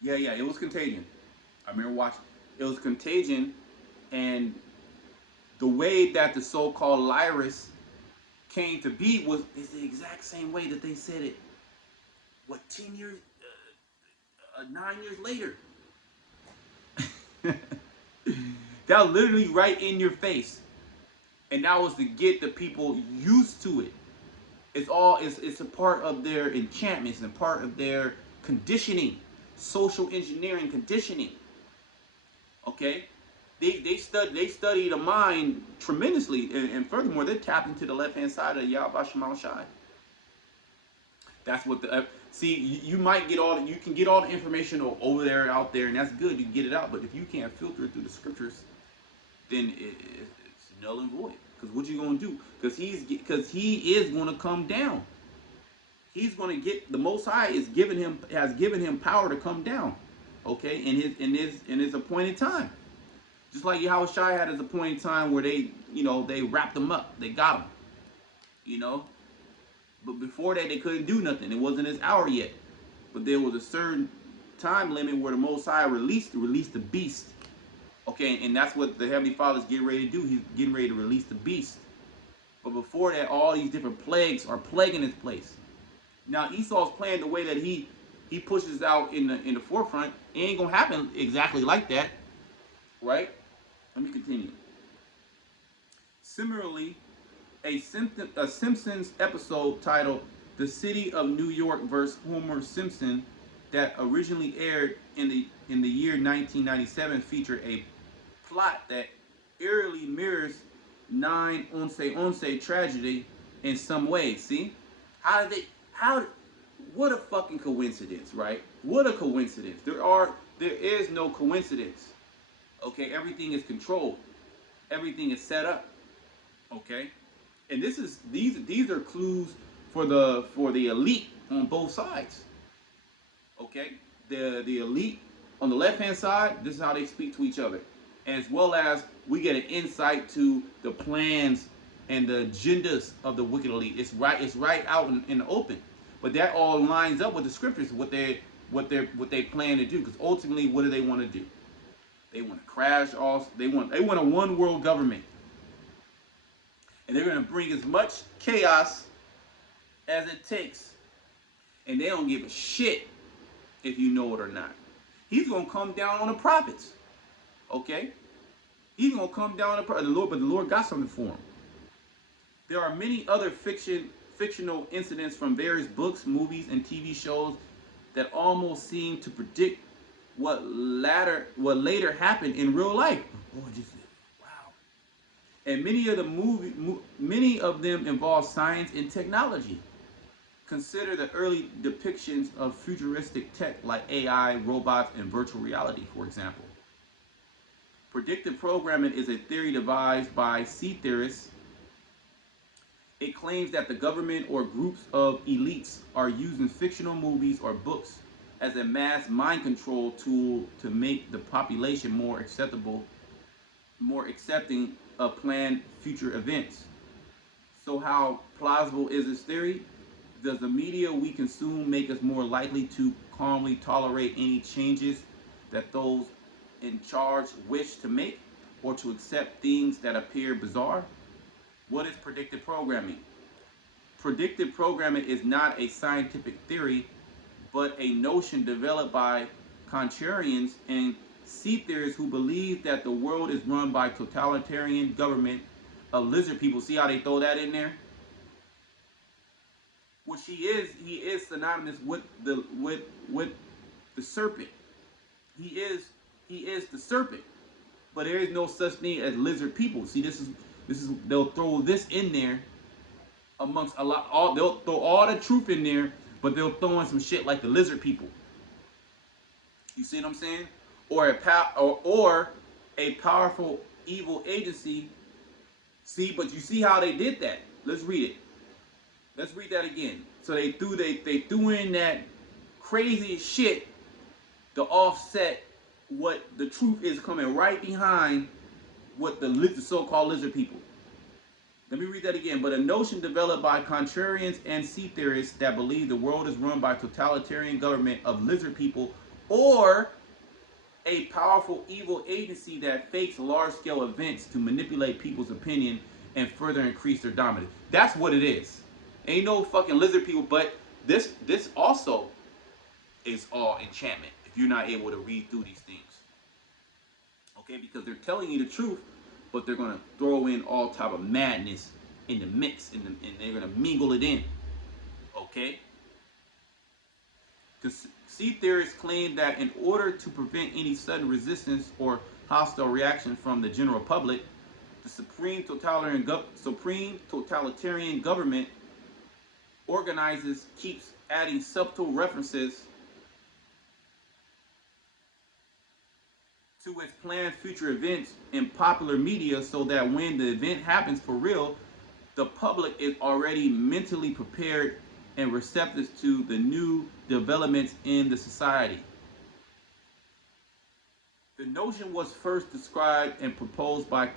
Yeah, yeah, it was Contagion. I remember watching. It was Contagion, and the way that the so-called Lyris came to be is the exact same way that they said it. What 10 years, 9 years later? That was literally right in your face, and that was to get the people used to it. It's a part of their enchantments and part of their conditioning, social engineering conditioning. Okay, they study the mind tremendously, and furthermore, they're tapped into the left hand side of Yahweh Shemal Shai. That's what the see. You might get all you can get all the information over there out there, and that's good. You can get it out, but if you can't filter it through the scriptures, then it's null and void. Because what you gonna do? Because he is gonna come down. He's gonna get the Most High has given him power to come down. Okay, in his appointed time. Just like Yahweh Shai had his appointed time where they wrapped him up, they got him, you know. But before that, they couldn't do nothing. It wasn't his hour yet. But there was a certain time limit where the Most High released the beast. Okay, and that's what the Heavenly Father's getting ready to do. He's getting ready to release the beast. But before that, all these different plagues are plaguing his place. Now Esau's playing the way that he pushes out in the forefront. It ain't gonna happen exactly like that, right? Let me continue. Similarly, a Simpsons episode titled "The City of New York vs. Homer Simpson" that originally aired in the year 1997 featured a plot that eerily mirrors Nine Once Once tragedy in some ways. See, how did they? How? What a fucking coincidence, right? What a coincidence. There is no coincidence. Okay, everything is controlled. Everything is set up. Okay, and these are clues for the elite on both sides. Okay, the elite on the left hand side, this is how they speak to each other, as well as we get an insight to the plans and the agendas of the wicked elite. It's right out in the open, but that all lines up with the scriptures, what they plan to do. Because ultimately, what do they want to do? They want to crash all. They want a one world government, and they're going to bring as much chaos as it takes, and they don't give a shit if you know it or not. He's gonna come down on the prophets. Okay? He's gonna come down on the Lord, but the Lord got something for him. There are many other fictional incidents from various books, movies, and TV shows that almost seem to predict what later happened in real life. Boy, wow. And many of them involve science and technology. Consider the early depictions of futuristic tech like AI, robots, and virtual reality, for example. Predictive programming is a theory devised by sea theorists. It claims that the government or groups of elites are using fictional movies or books as a mass mind control tool to make the population more accepting of planned future events. So how plausible is this theory? Does the media we consume make us more likely to calmly tolerate any changes that those in charge wish to make, or to accept things that appear bizarre? What is predictive programming? Predictive programming is not a scientific theory, but a notion developed by contrarians and sea theorists who believe that the world is run by totalitarian government of lizard people. See how they throw that in there? Which he is synonymous with the serpent. He is the serpent, but there is no such thing as lizard people. See, this is they'll throw this in there amongst a lot. All they'll throw all the truth in there, but they'll throw in some shit like the lizard people. You see what I'm saying? Or or a powerful evil agency. See, but you see how they did that. Let's read it. Let's read that again. So they threw in that crazy shit to offset what the truth is coming right behind what the so-called lizard people. Let me read that again. But a notion developed by contrarians and sea theorists that believe the world is run by totalitarian government of lizard people or a powerful evil agency that fakes large-scale events to manipulate people's opinion and further increase their dominance. That's what it is. Ain't no fucking lizard people, but this also is all enchantment if you're not able to read through these things. Okay, because they're telling you the truth, but they're gonna throw in all type of madness in the mix, and they're gonna mingle it in. Okay. Because sea theorists claim that in order to prevent any sudden resistance or hostile reaction from the general public, the supreme totalitarian government keeps adding subtle references to its planned future events in popular media so that when the event happens for real, the public is already mentally prepared and receptive to the new developments in the society. The notion was first described and proposed by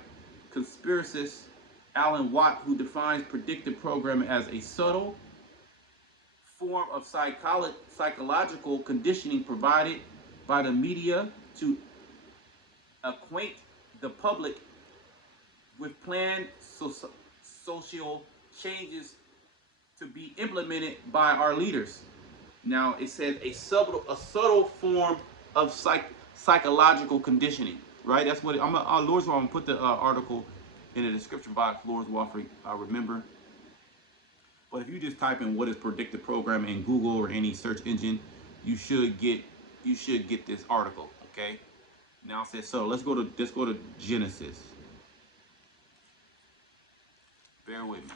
conspiracist Alan Watt, who defines predictive programming as a subtle form of psychological conditioning provided by the media to acquaint the public with planned social changes to be implemented by our leaders. Now it says a subtle form of psychological conditioning, right? That's what Lord's Law. I'm gonna put the article in the description box. Lord's Law for remember. But if you just type in what is predictive programming in Google or any search engine, you should get this article. Okay. Now it says so. Let's go to Genesis. Bear with me.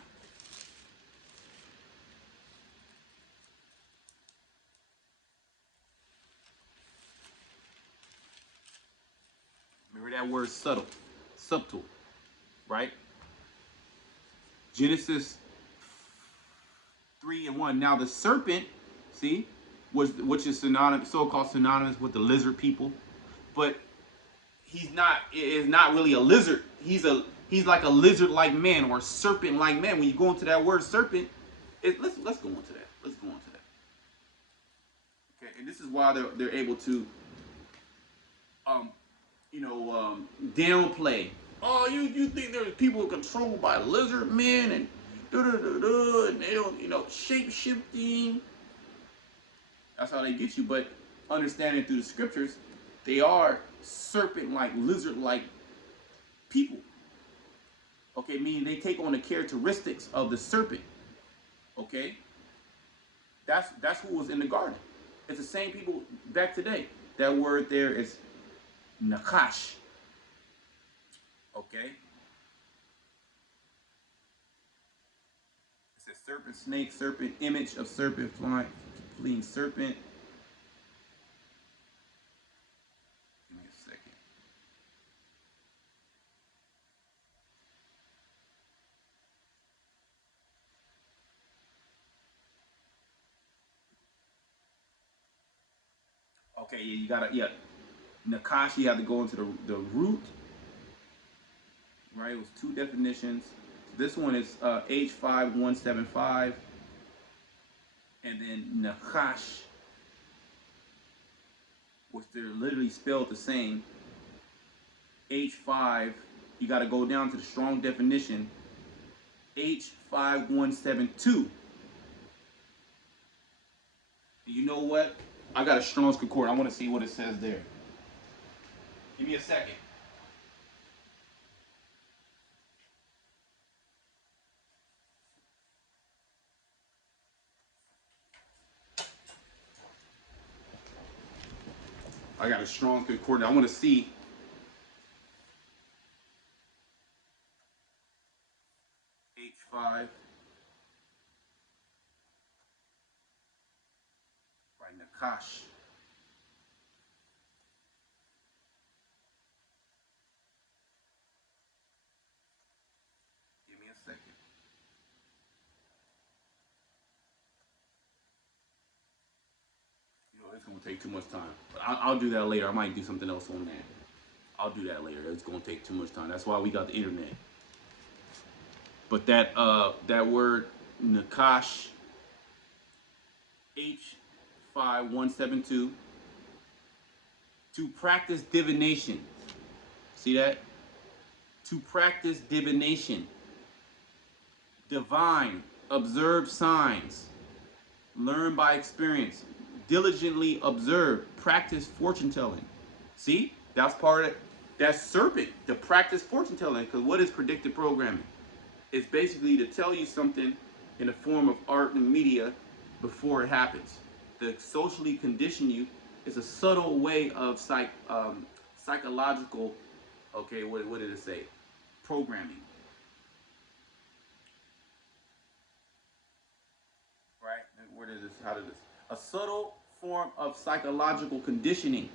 Remember that word subtle, right? Genesis 3:1. Now the serpent, see, which is so-called synonymous with the lizard people, but is not really a lizard. He's like a lizard-like man or serpent-like man. When you go into that word serpent, let's go into that. Let's go into that. Okay, and this is why they're able to downplay. Oh, you think there's people controlled by lizard men and and they don't, shape shifting. That's how they get you. But understanding through the scriptures, they are serpent-like, lizard-like people. Okay, meaning they take on the characteristics of the serpent. Okay, that's who was in the garden. It's the same people back today. That word there is nakash. Okay. It says serpent, snake, serpent, image of serpent, fleeing serpent. Give me a second. Okay, yeah, you gotta, Nakash, you have to go into the root. Right, it was two definitions. This one is H5175, and then Nakash, which they're literally spelled the same. H5, you got to go down to the strong definition. H5172. You know what? I got a Strong's Concordance. I want to see what it says there. Give me a second. I got a strong concordance. I want to see. H5. Right, Nakash. Give me a second. You know, it's gonna take too much time. But I'll do that later. I might do something else on that. I'll do that later. It's gonna take too much time. That's why we got the internet. But that word Nakash H5172 to practice divination. See that? To practice divination. Divine, observe signs, learn by experience, diligently observe, practice fortune telling. See, that's part of it. That serpent, to practice fortune telling. Because what is predictive programming? It's basically to tell you something in the form of art and media before it happens. To socially condition you is a subtle way of psychological, okay, what did it say? Programming. Right? Where did this, how did this? A subtle form of psychological conditioning.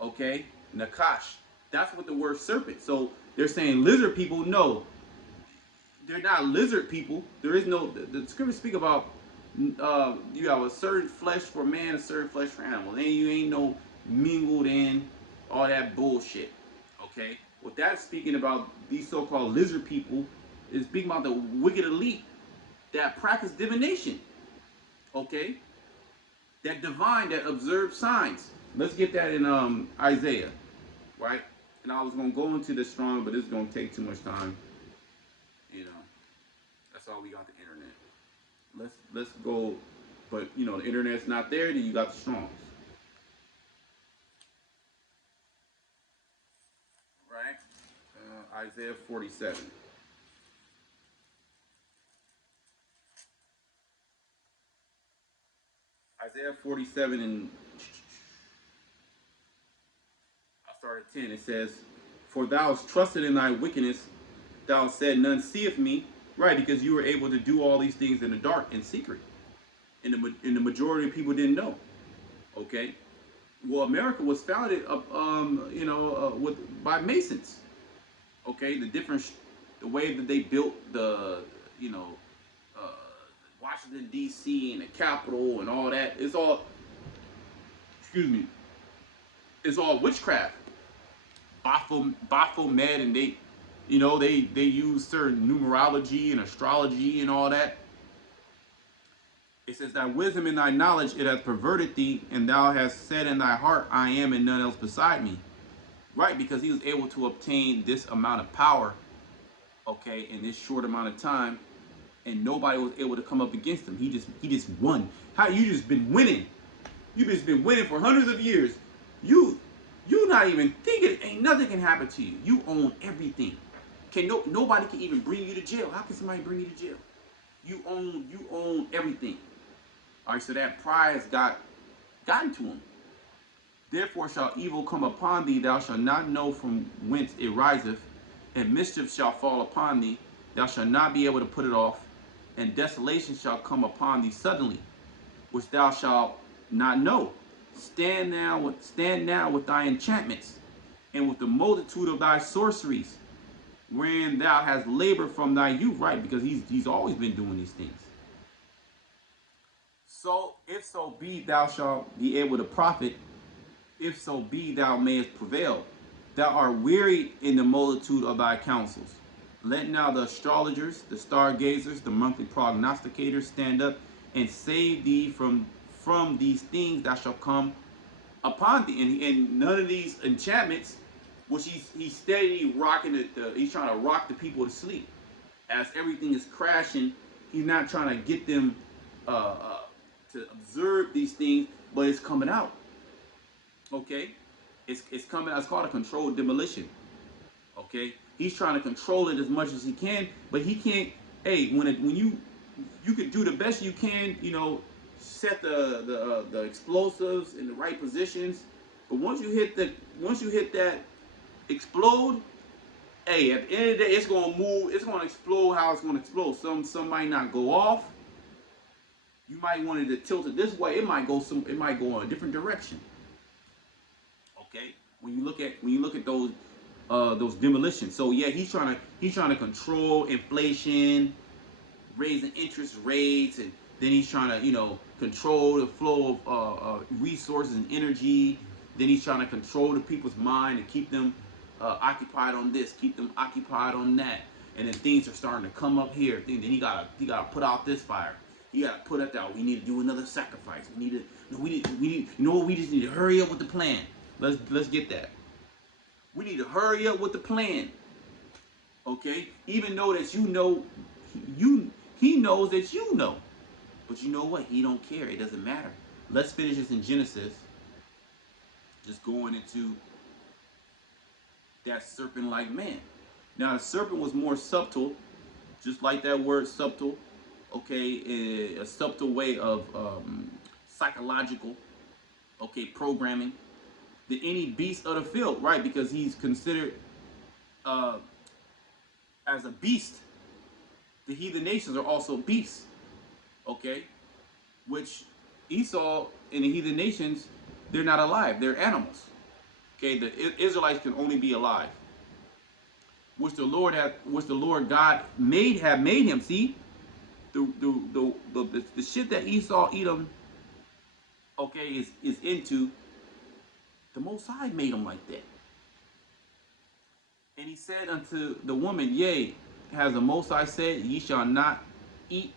Okay? Nakash. That's what the word serpent. So they're saying lizard people. No, they're not lizard people. There is no, the scriptures speak about you have a certain flesh for man, a certain flesh for animals. And you ain't no mingled in, all that bullshit. Okay? What that's speaking about, these so-called lizard people, is speaking about the wicked elite that practice divination. Okay? That divine, that observed signs. Let's get that in Isaiah, right? And I was gonna go into this strong, but it's gonna take too much time. You know, that's all we got the internet. Let's go, but you know the internet's not there. Then you got the strongs, right? Isaiah 47. Isaiah 47 and I start at 10. It says, "For thou hast trusted in thy wickedness, thou said, none seeth me." Right, because you were able to do all these things in the dark, in secret, and the majority of people didn't know. Okay, well, America was founded, with by Masons. Okay, the way that they built the, you know, uh, Washington D.C. and the Capitol and all that. It's all, excuse me, it's all witchcraft. Baphomet, and they use certain numerology and astrology and all that. It says, "Thy wisdom and thy knowledge it hath perverted thee, and thou hast said in thy heart, I am and none else beside me." Right, because he was able to obtain this amount of power, okay, in this short amount of time, and nobody was able to come up against him. He just won. How you just been winning? You just been winning for hundreds of years. You not even thinking ain't nothing can happen to you. You own everything. Nobody can even bring you to jail. How can somebody bring you to jail? You own everything. All right, so that pride has gotten to him. Therefore shall evil come upon thee, thou shalt not know from whence it riseth, and mischief shall fall upon thee, thou shalt not be able to put it off, and desolation shall come upon thee suddenly, which thou shalt not know. Stand now with thy enchantments, and with the multitude of thy sorceries, wherein thou hast labored from thy youth, right? Because he's always been doing these things. So if so be thou shalt be able to profit, if so be thou mayest prevail. Thou art weary in the multitude of thy counsels. Let now the astrologers, the stargazers, the monthly prognosticators stand up and save thee from these things that shall come upon thee. And none of these enchantments, which he's steady rocking he's trying to rock the people to sleep. As everything is crashing, he's not trying to get them to observe these things, but it's coming out. Okay, it's coming. It's called a controlled demolition. Okay, he's trying to control it as much as he can, but he can't. Hey, when you could do the best you can, set the explosives in the right positions, But once you hit that explode, hey, at the end of the day, it's gonna move. It's gonna explode how it's gonna explode. Some might not go off. You might want it to tilt it this way. It might go in a different direction. Okay. When you look at those demolitions. So yeah, he's trying to control inflation, raising interest rates, and then he's trying to control the flow of resources and energy. Then he's trying to control the people's mind and keep them occupied on this, keep them occupied on that. And then things are starting to come up here. Then he gotta put out this fire. He gotta put out that. We need to do another sacrifice. We need to. We need. You know what? We just need to hurry up with the plan. Let's get that. We need to hurry up with the plan. Okay? Even though that he knows that you know. But you know what? He don't care. It doesn't matter. Let's finish this in Genesis. Just going into that serpent-like man. Now the serpent was more subtle, just like that word subtle. Okay, a subtle way of psychological, programming than any beast of the field, right? Because he's considered as a beast. The heathen nations are also beasts, okay? Which Esau and the heathen nations, they're not alive, they're animals. Okay, the Israelites can only be alive. Which the Lord God have made him. See, the shit that Esau Edom, is into. The Most High made him like that. And he said unto the woman, yea, has the Most High said, ye shall not eat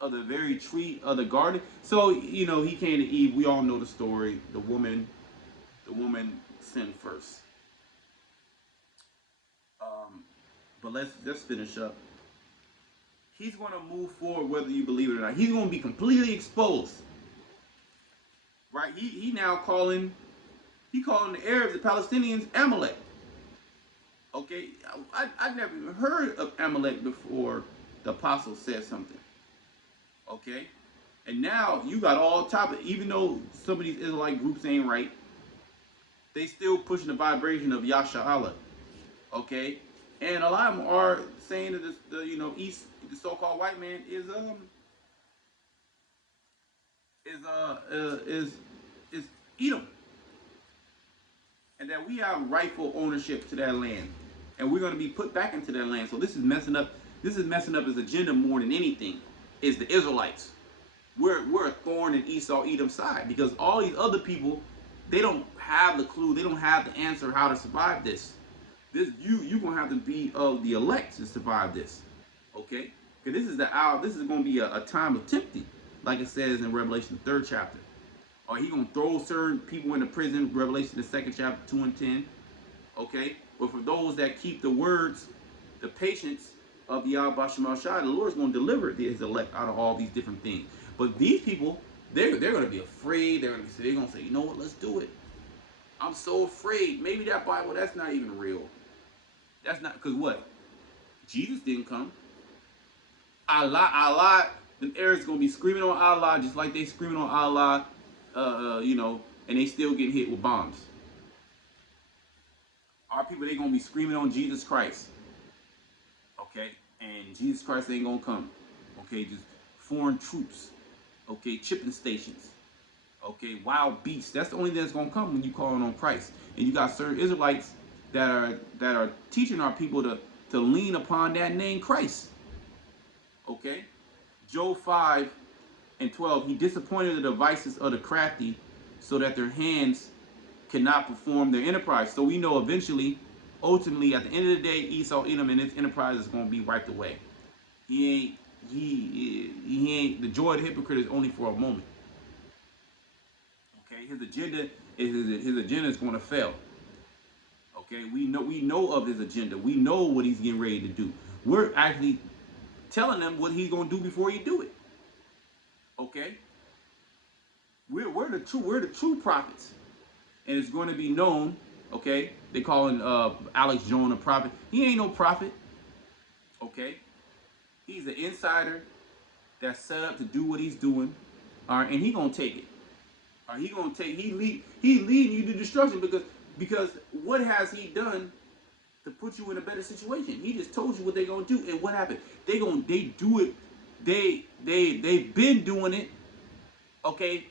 of the very tree of the garden. So, he came to Eve. We all know the story. The woman sinned first. But let's finish up. He's going to move forward whether you believe it or not. He's going to be completely exposed. Right? He now calling the Arabs, the Palestinians, Amalek. Okay? I've never even heard of Amalek before the apostle said something. Okay? And now you got all top of, even though some of these Israelite groups ain't right, they still pushing the vibration of Yasha Allah. Okay? And a lot of them are saying that the so-called white man is Edom. And that we have rightful ownership to that land. And we're going to be put back into that land. So this is messing up his agenda more than anything, is the Israelites. We're a thorn in Esau Edom's side, because all these other people, they don't have the clue, they don't have the answer how to survive this. You're gonna have to be of the elect to survive this. Okay? Because this is gonna be a time of tempting, like it says in Revelation the 3rd chapter. Or he gonna throw certain people into prison, Revelation the 2nd chapter 2 and 10. Okay? But for those that keep the words, the patience of the Yahweh Shem Shai, the Lord's gonna deliver his elect out of all these different things. But these people, they're gonna be afraid. They're gonna say, you know what, let's do it. I'm so afraid. Maybe that Bible, that's not even real. That's not, because what? Jesus didn't come. Allah, the Arabs gonna be screaming on Allah just like they screaming on Allah, and they still getting hit with bombs. Our people, they gonna be screaming on Jesus Christ. Okay? And Jesus Christ ain't gonna come. Okay? Just foreign troops. Okay? Chipping stations. Okay? Wild beasts. That's the only thing that's gonna come when you calling on Christ. And you got certain Israelites that are teaching our people to lean upon that name Christ. Okay? Job 5 and 12, he disappointed the devices of the crafty so that their hands cannot perform their enterprise. So we know ultimately, at the end of the day, Esau Edom and his enterprise is going to be wiped away. He ain't, the joy of the hypocrite is only for a moment. Okay? His agenda is going to fail. Okay, we know of his agenda. We know what he's getting ready to do. We're actually telling him what he's gonna do before he do it. Okay, we're the true prophets, and it's going to be known. Okay, they calling Alex Jones a prophet. He ain't no prophet. Okay, he's an insider that's set up to do what he's doing. All right, and he gonna take it. He gonna take he leading you to destruction because what has he done to put you in a better situation? He just told you what they're gonna do, and what happened? They do it. They've been doing it. Okay,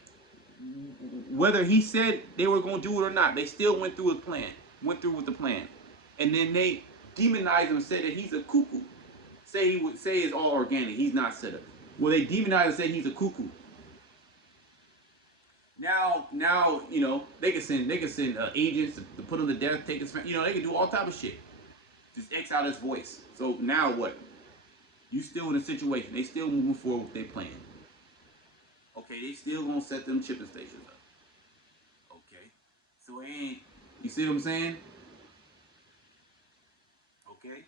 whether he said they were gonna do it or not, they still went through with the plan, and then they demonized him and said that he's a cuckoo. Say he would say it's all organic. He's not set up. Well, they demonized and said he's a cuckoo. Now they can send agents to put him to death, take his they can do all type of shit. Just X out his voice. So now what? You still in a situation. They still moving forward with their plan. Okay, they still gonna set them chipping stations up. Okay, so it ain't. You see what I'm saying? Okay,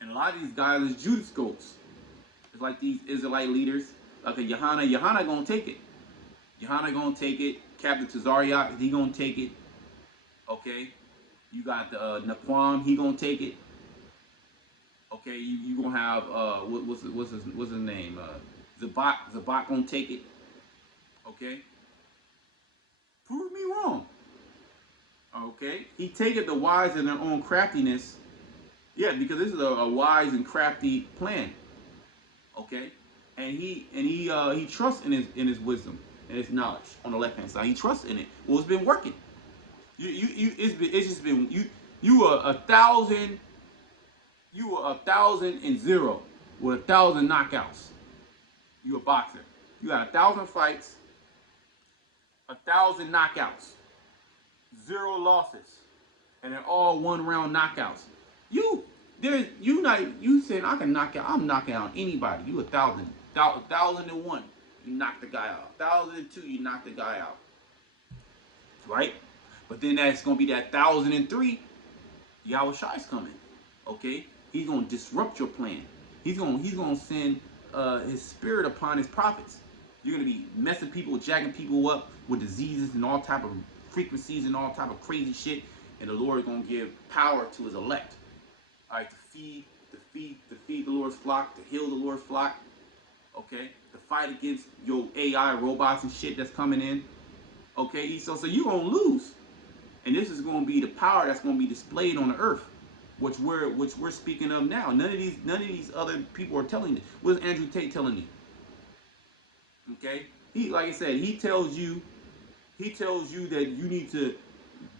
and a lot of these guys is Judas goats. It's like these Israelite leaders. Like a Yohana gonna take it. Yohana gonna take it. Captain Tazariak, he gonna take it. Okay, you got the Naquam, he gonna take it. Okay, you gonna have what's his name? Zabak gonna take it. Okay, prove me wrong. Okay, he take it the wise in their own craftiness. Yeah, because this is a wise and crafty plan. Okay, and he trusts in his wisdom and his knowledge on the left hand side. He trusts in it. Well, it's been working. It's just been you are 1,000. You are 1,000-0 with 1,000 knockouts. You a boxer. You got 1,000 fights, 1,000 knockouts, 0 losses, and they're all 1-round knockouts. You saying I can knock out? I'm knocking out anybody. You 1,001. You knock the guy out. 1,002. You knock the guy out. Right? But then that's gonna be that 1,003. Yahweh Shai's coming. Okay? He's gonna disrupt your plan. He's gonna send his spirit upon his prophets. You're gonna be messing people, jacking people up with diseases and all type of frequencies and all type of crazy shit. And the Lord is gonna give power to his elect. All right, to feed the Lord's flock, to heal the Lord's flock. Okay, to fight against your AI robots and shit that's coming in. Okay, so you're gonna lose, and this is gonna be the power that's gonna be displayed on the earth, which we're speaking of now. None of these other people are telling you. What's Andrew Tate telling you? Okay, like I said, he tells you that you need to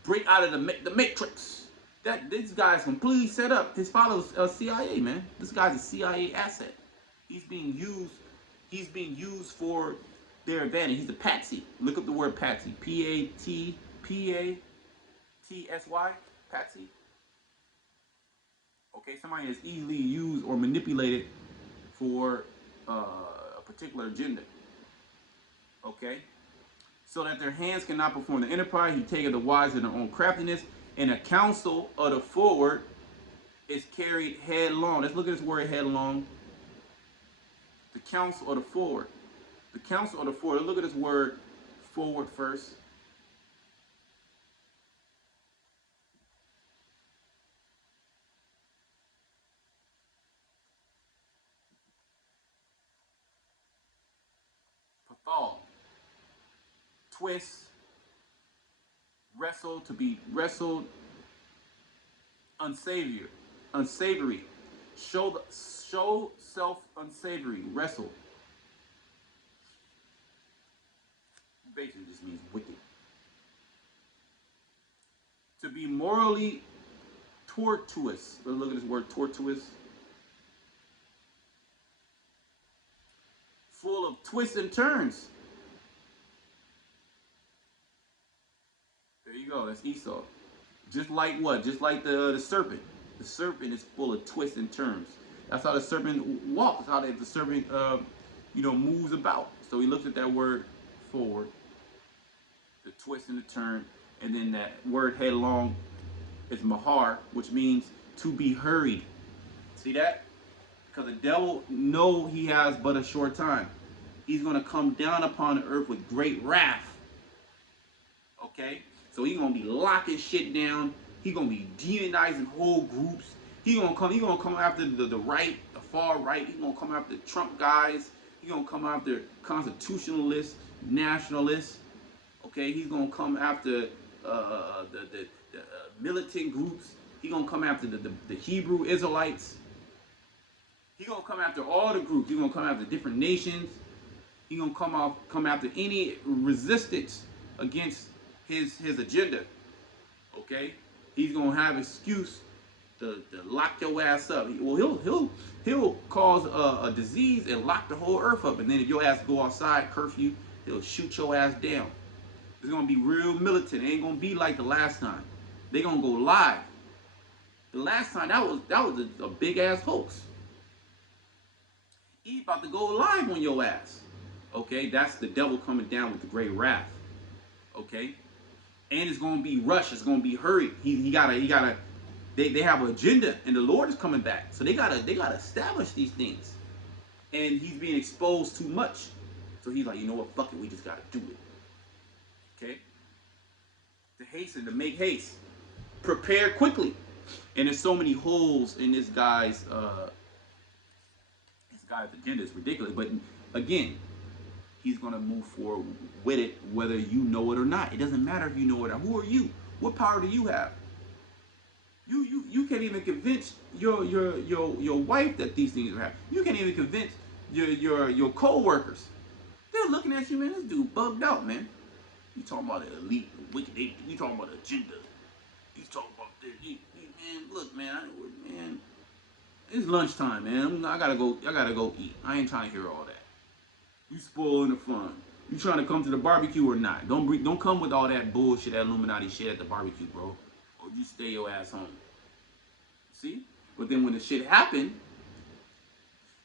break out of the matrix. That this guy's completely set up. His father's CIA, man. This guy's a CIA asset. He's being used for their advantage. He's a patsy. Look up the word patsy. Patsy. Patsy. Okay, somebody is easily used or manipulated for a particular agenda. Okay, so that their hands cannot perform the enterprise. He taketh the wise in their own craftiness, and the counsel of the forward is carried headlong. Let's look at this word headlong. The counsel of the forward. The counsel of the forward. Let's look at this word forward first. Pathal. Twist. Wrestle, to be wrestled. Unsavory. Show self unsavory. Wrestle. Basically just means wicked. To be morally tortuous. Let's look at this word tortuous. Full of twists and turns. There you go. That's Esau. Just like what? Just like the serpent. The serpent is full of twists and turns. That's how the serpent walks. How the serpent, moves about. So he looks at that word forward, the twist and the turn, and then that word headlong is mahar, which means to be hurried. See that? Because the devil know he has but a short time. He's going to come down upon the earth with great wrath. Okay? So he's going to be locking shit down. He's going to be demonizing whole groups. He's going to come after the right, the far right. He's going to come after the Trump guys. He's going to come after constitutionalists, nationalists. Okay, he's gonna come after the militant groups. He's gonna come after the Hebrew Israelites. He's gonna come after all the groups. He's gonna come after different nations. He's gonna come after any resistance against his agenda. Okay, he's gonna have excuse to lock your ass up. He'll cause a disease and lock the whole earth up. And then if your ass go outside curfew, he'll shoot your ass down. It's gonna be real militant. It ain't gonna be like the last time. They gonna go live. The last time that was a big ass hoax. He about to go live on your ass. Okay, that's the devil coming down with the great wrath. Okay, and it's gonna be rushed. It's gonna be hurried. He gotta. They have an agenda, and the Lord is coming back. So they gotta establish these things. And he's being exposed too much. So he's like, you know what? Fuck it. We just gotta do it. Okay. To hasten, to make haste, prepare quickly. And there's so many holes in this guy's agenda. It's ridiculous. But again, he's gonna move forward with it, whether you know it or not. It doesn't matter if you know it or not. Who are you? What power do you have? You can't even convince your wife that these things are happening. You can't even convince your co-workers. They're looking at you, man. This dude bugged out, man. You talking about the elite, the wicked? You talking about the agenda? You talking about this? Man, look, man, it's lunchtime, man. I gotta go eat. I ain't trying to hear all that. You spoiling the fun. You trying to come to the barbecue or not? Don't come with all that bullshit, that Illuminati shit at the barbecue, bro. Or you stay your ass home. See? But then when the shit happened,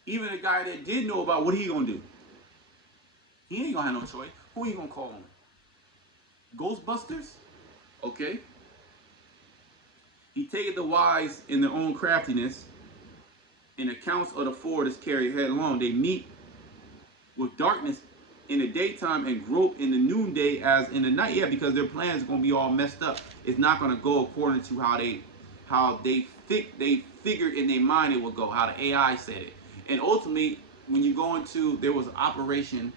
even a guy that did know about, what he gonna do? He ain't gonna have no choice. Who he gonna call on? Ghostbusters? Okay. He taketh the wise in their own craftiness, and the counsel of the forward is carried headlong. They meet with darkness in the daytime and grope in the noonday as in the night. Yeah, because their plans are gonna be all messed up. It's not gonna go according to how they figured in their mind it would go, how the AI said it. And ultimately, when you go into, there was an operation,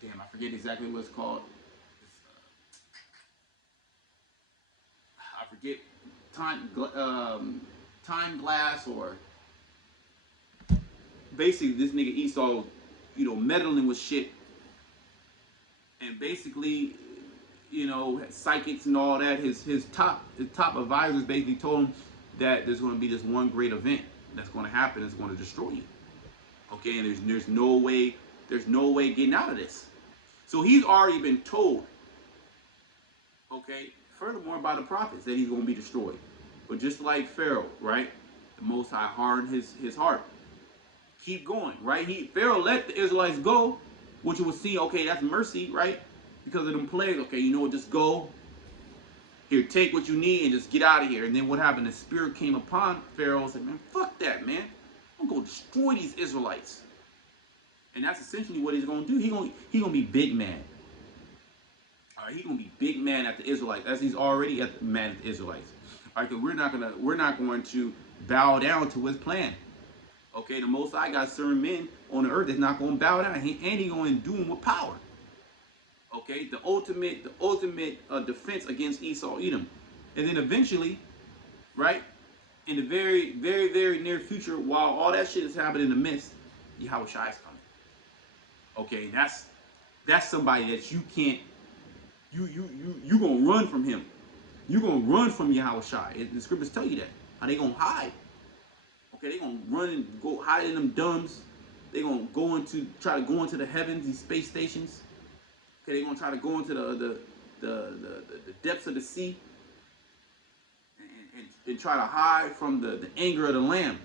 damn, I forget exactly what it's called. I forget, time glass, or basically this nigga Esau, meddling with shit, and basically, psychics and all that. His top advisors basically told him that there's going to be this one great event that's going to happen. It's going to destroy you. Okay, and there's no way getting out of this. So he's already been told. Okay, furthermore by the prophets that he's going to be destroyed. But just like Pharaoh, right? The Most High hardened his heart. Keep going, right? Pharaoh let the Israelites go, which you will see, okay, that's mercy, right? Because of them plagues, okay, you know what, just go. Here, take what you need and just get out of here. And then what happened? The spirit came upon Pharaoh and said, man, fuck that, man. I'm going to destroy these Israelites. And that's essentially what he's going to do. He's going to be big man. All right, he's going to be big man at the Israelites, as he's already at the man at the Israelites. All right, because we're not going to bow down to his plan. Okay, the Most High got certain men on the earth that's not going to bow down, and he going to do them with power. Okay, the ultimate defense against Esau, Edom. And then eventually, right, in the very, very, very near future, while all that shit is happening in the midst, Yahweh Shai is coming. Okay, that's somebody that you can't, you gonna run from him. You gonna run from Yahweh Shai. The scriptures tell you that. How they gonna hide. Okay, they gonna run and go hide in them dumbs. They gonna try to go into the heavens, these space stations. Okay, they're going to try to go into the depths of the sea and try to hide from the anger of the Lamb,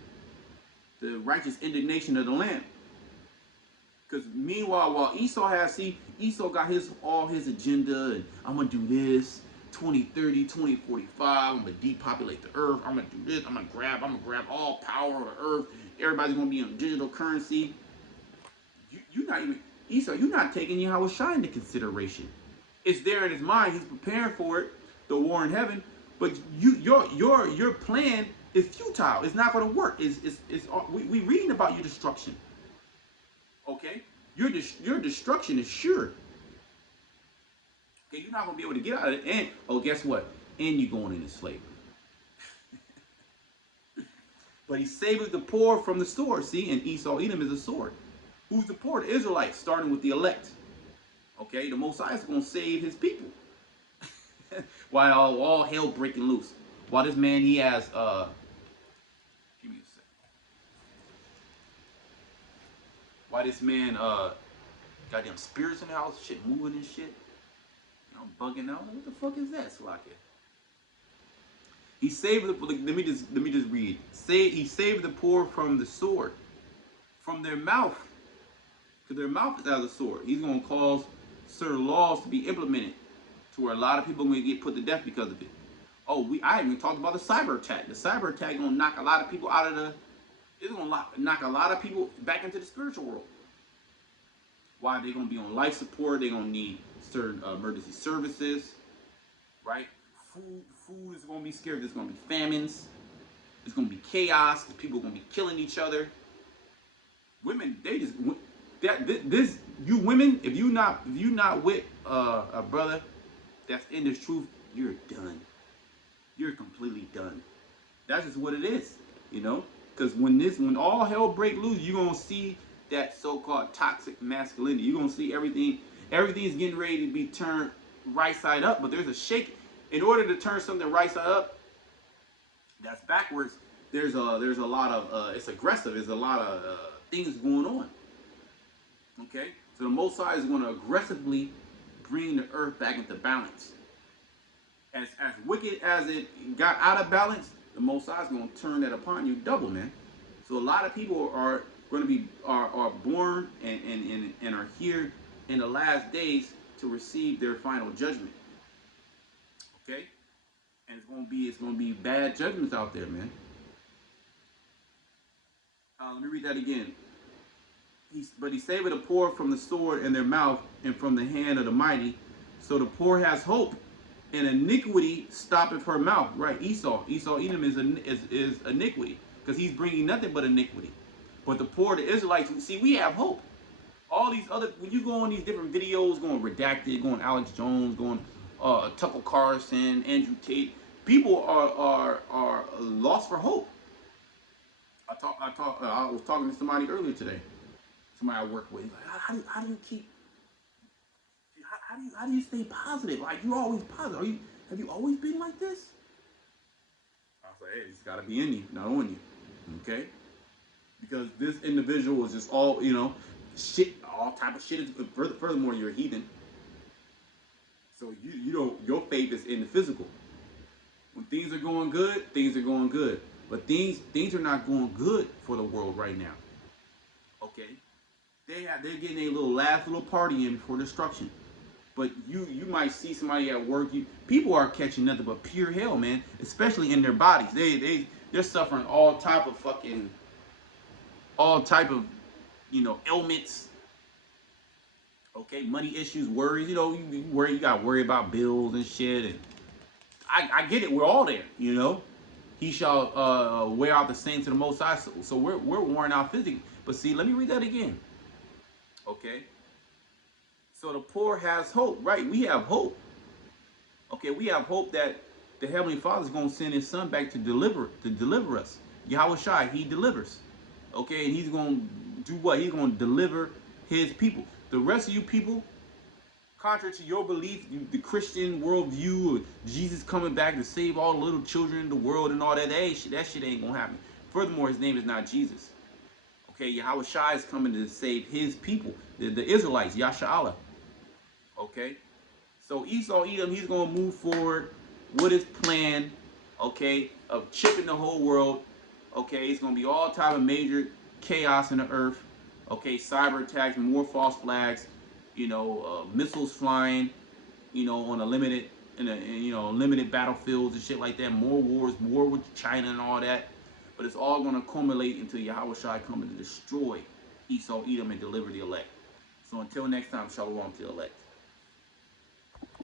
the righteous indignation of the Lamb. Because meanwhile, while Esau got all his agenda, and I'm going to do this, 2030, 2045, I'm going to depopulate the earth, I'm going to do this, I'm going to grab all power of the earth, everybody's going to be on digital currency. You're not even... Esau, you're not taking Yahweh Shai into consideration. It's there in his mind. He's preparing for it, the war in heaven. But your plan is futile. It's not going to work. We reading about your destruction. Okay, your destruction is sure. Okay, you're not gonna be able to get out of it. And oh, guess what? And you're going into slavery. But he saved the poor from the sword. See, and Esau Edom is a sword. Who's the poor? The Israelites, starting with the elect. Okay, the Most High is gonna save his people. While all hell breaking loose. While this man, he has give me a sec. Why this man goddamn spirits in the house, shit moving and shit. You know, bugging out. What the fuck is that, Slakia? He saved the. Let me just read. He saved the poor from the sword, from their mouth, because their mouth is out of the sword. He's gonna cause certain laws to be implemented, to where a lot of people are gonna get put to death because of it. Oh, I haven't even talked about the cyber attack. The cyber attack gonna knock a lot of people out of the. It's gonna knock a lot of people back into the spiritual world. Why? They're gonna be on life support. They're gonna need certain emergency services, right? Food is gonna be scarce. There's gonna be famines. There's gonna be chaos. People are gonna be killing each other. Women, they just this you women. If you not with a brother that's in this truth, you're done. You're completely done. That's just what it is, you know. Because when all hell break loose, you're gonna see that so-called toxic masculinity. You're gonna see everything is getting ready to be turned right side up. But there's a shake. In order to turn something right side up, that's backwards. There's a lot of it's aggressive. There's a lot of things going on. Okay, so the Most High is going to aggressively bring the earth back into balance. As wicked as it got out of balance, the Most High is going to turn that upon you double, man. So a lot of people are going to be are born and are here in the last days to receive their final judgment. Okay, and it's gonna be bad judgments out there, man. Let me read that again. But he saved the poor from the sword in their mouth and from the hand of the mighty. So the poor has hope, and iniquity stoppeth her mouth. Right, Esau Edom is iniquity, because he's bringing nothing but iniquity. But the poor, the Israelites, see, we have hope. All these other, when you go on these different videos, going Redacted, going Alex Jones, going Tucker Carlson, Andrew Tate, people are lost for hope. I was talking to somebody earlier today. Somebody I work with. Like, how do you keep? How do you stay positive? Like, you're always positive. Have you always been like this? I was like, hey, it's got to be in you, not on you. Okay? Because this individual is just all, shit, all type of shit. Furthermore, you're a heathen. So you don't, your faith is in the physical. When things are going good, things are going good. But things are not going good for the world right now. Okay? They're getting a last little party in before destruction. But you might see somebody at work. People are catching nothing but pure hell, man. Especially in their bodies. They're suffering all type of ailments. Okay, money issues, worries. You worry. You got to worry about bills and shit. And I get it. We're all there. He shall wear out the saints of the Most High. So we're worn out physically. But see, let me read that again. Okay. So the poor has hope, right? We have hope. Okay, we have hope that the Heavenly Father is going to send His Son back to deliver us. Yahweh Shai, He delivers. Okay, and He's going to do what? He's going to deliver His people. The rest of you people, contrary to your belief, the Christian worldview of Jesus coming back to save all the little children in the world and all that, that shit ain't going to happen. Furthermore, His name is not Jesus. Okay, Yahweh Shai is coming to save His people, the Israelites, Yasha'Allah. Okay, so Esau Edom, he's going to move forward with his plan, okay, of chipping the whole world. Okay, it's going to be all type of major chaos in the earth. Okay, cyber attacks, more false flags, missiles flying, on limited battlefields and shit like that. More wars, war with China and all that. But it's all going to culminate into Yahweh Shai coming to destroy Esau Edom and deliver the elect. So until next time, shalom to the elect.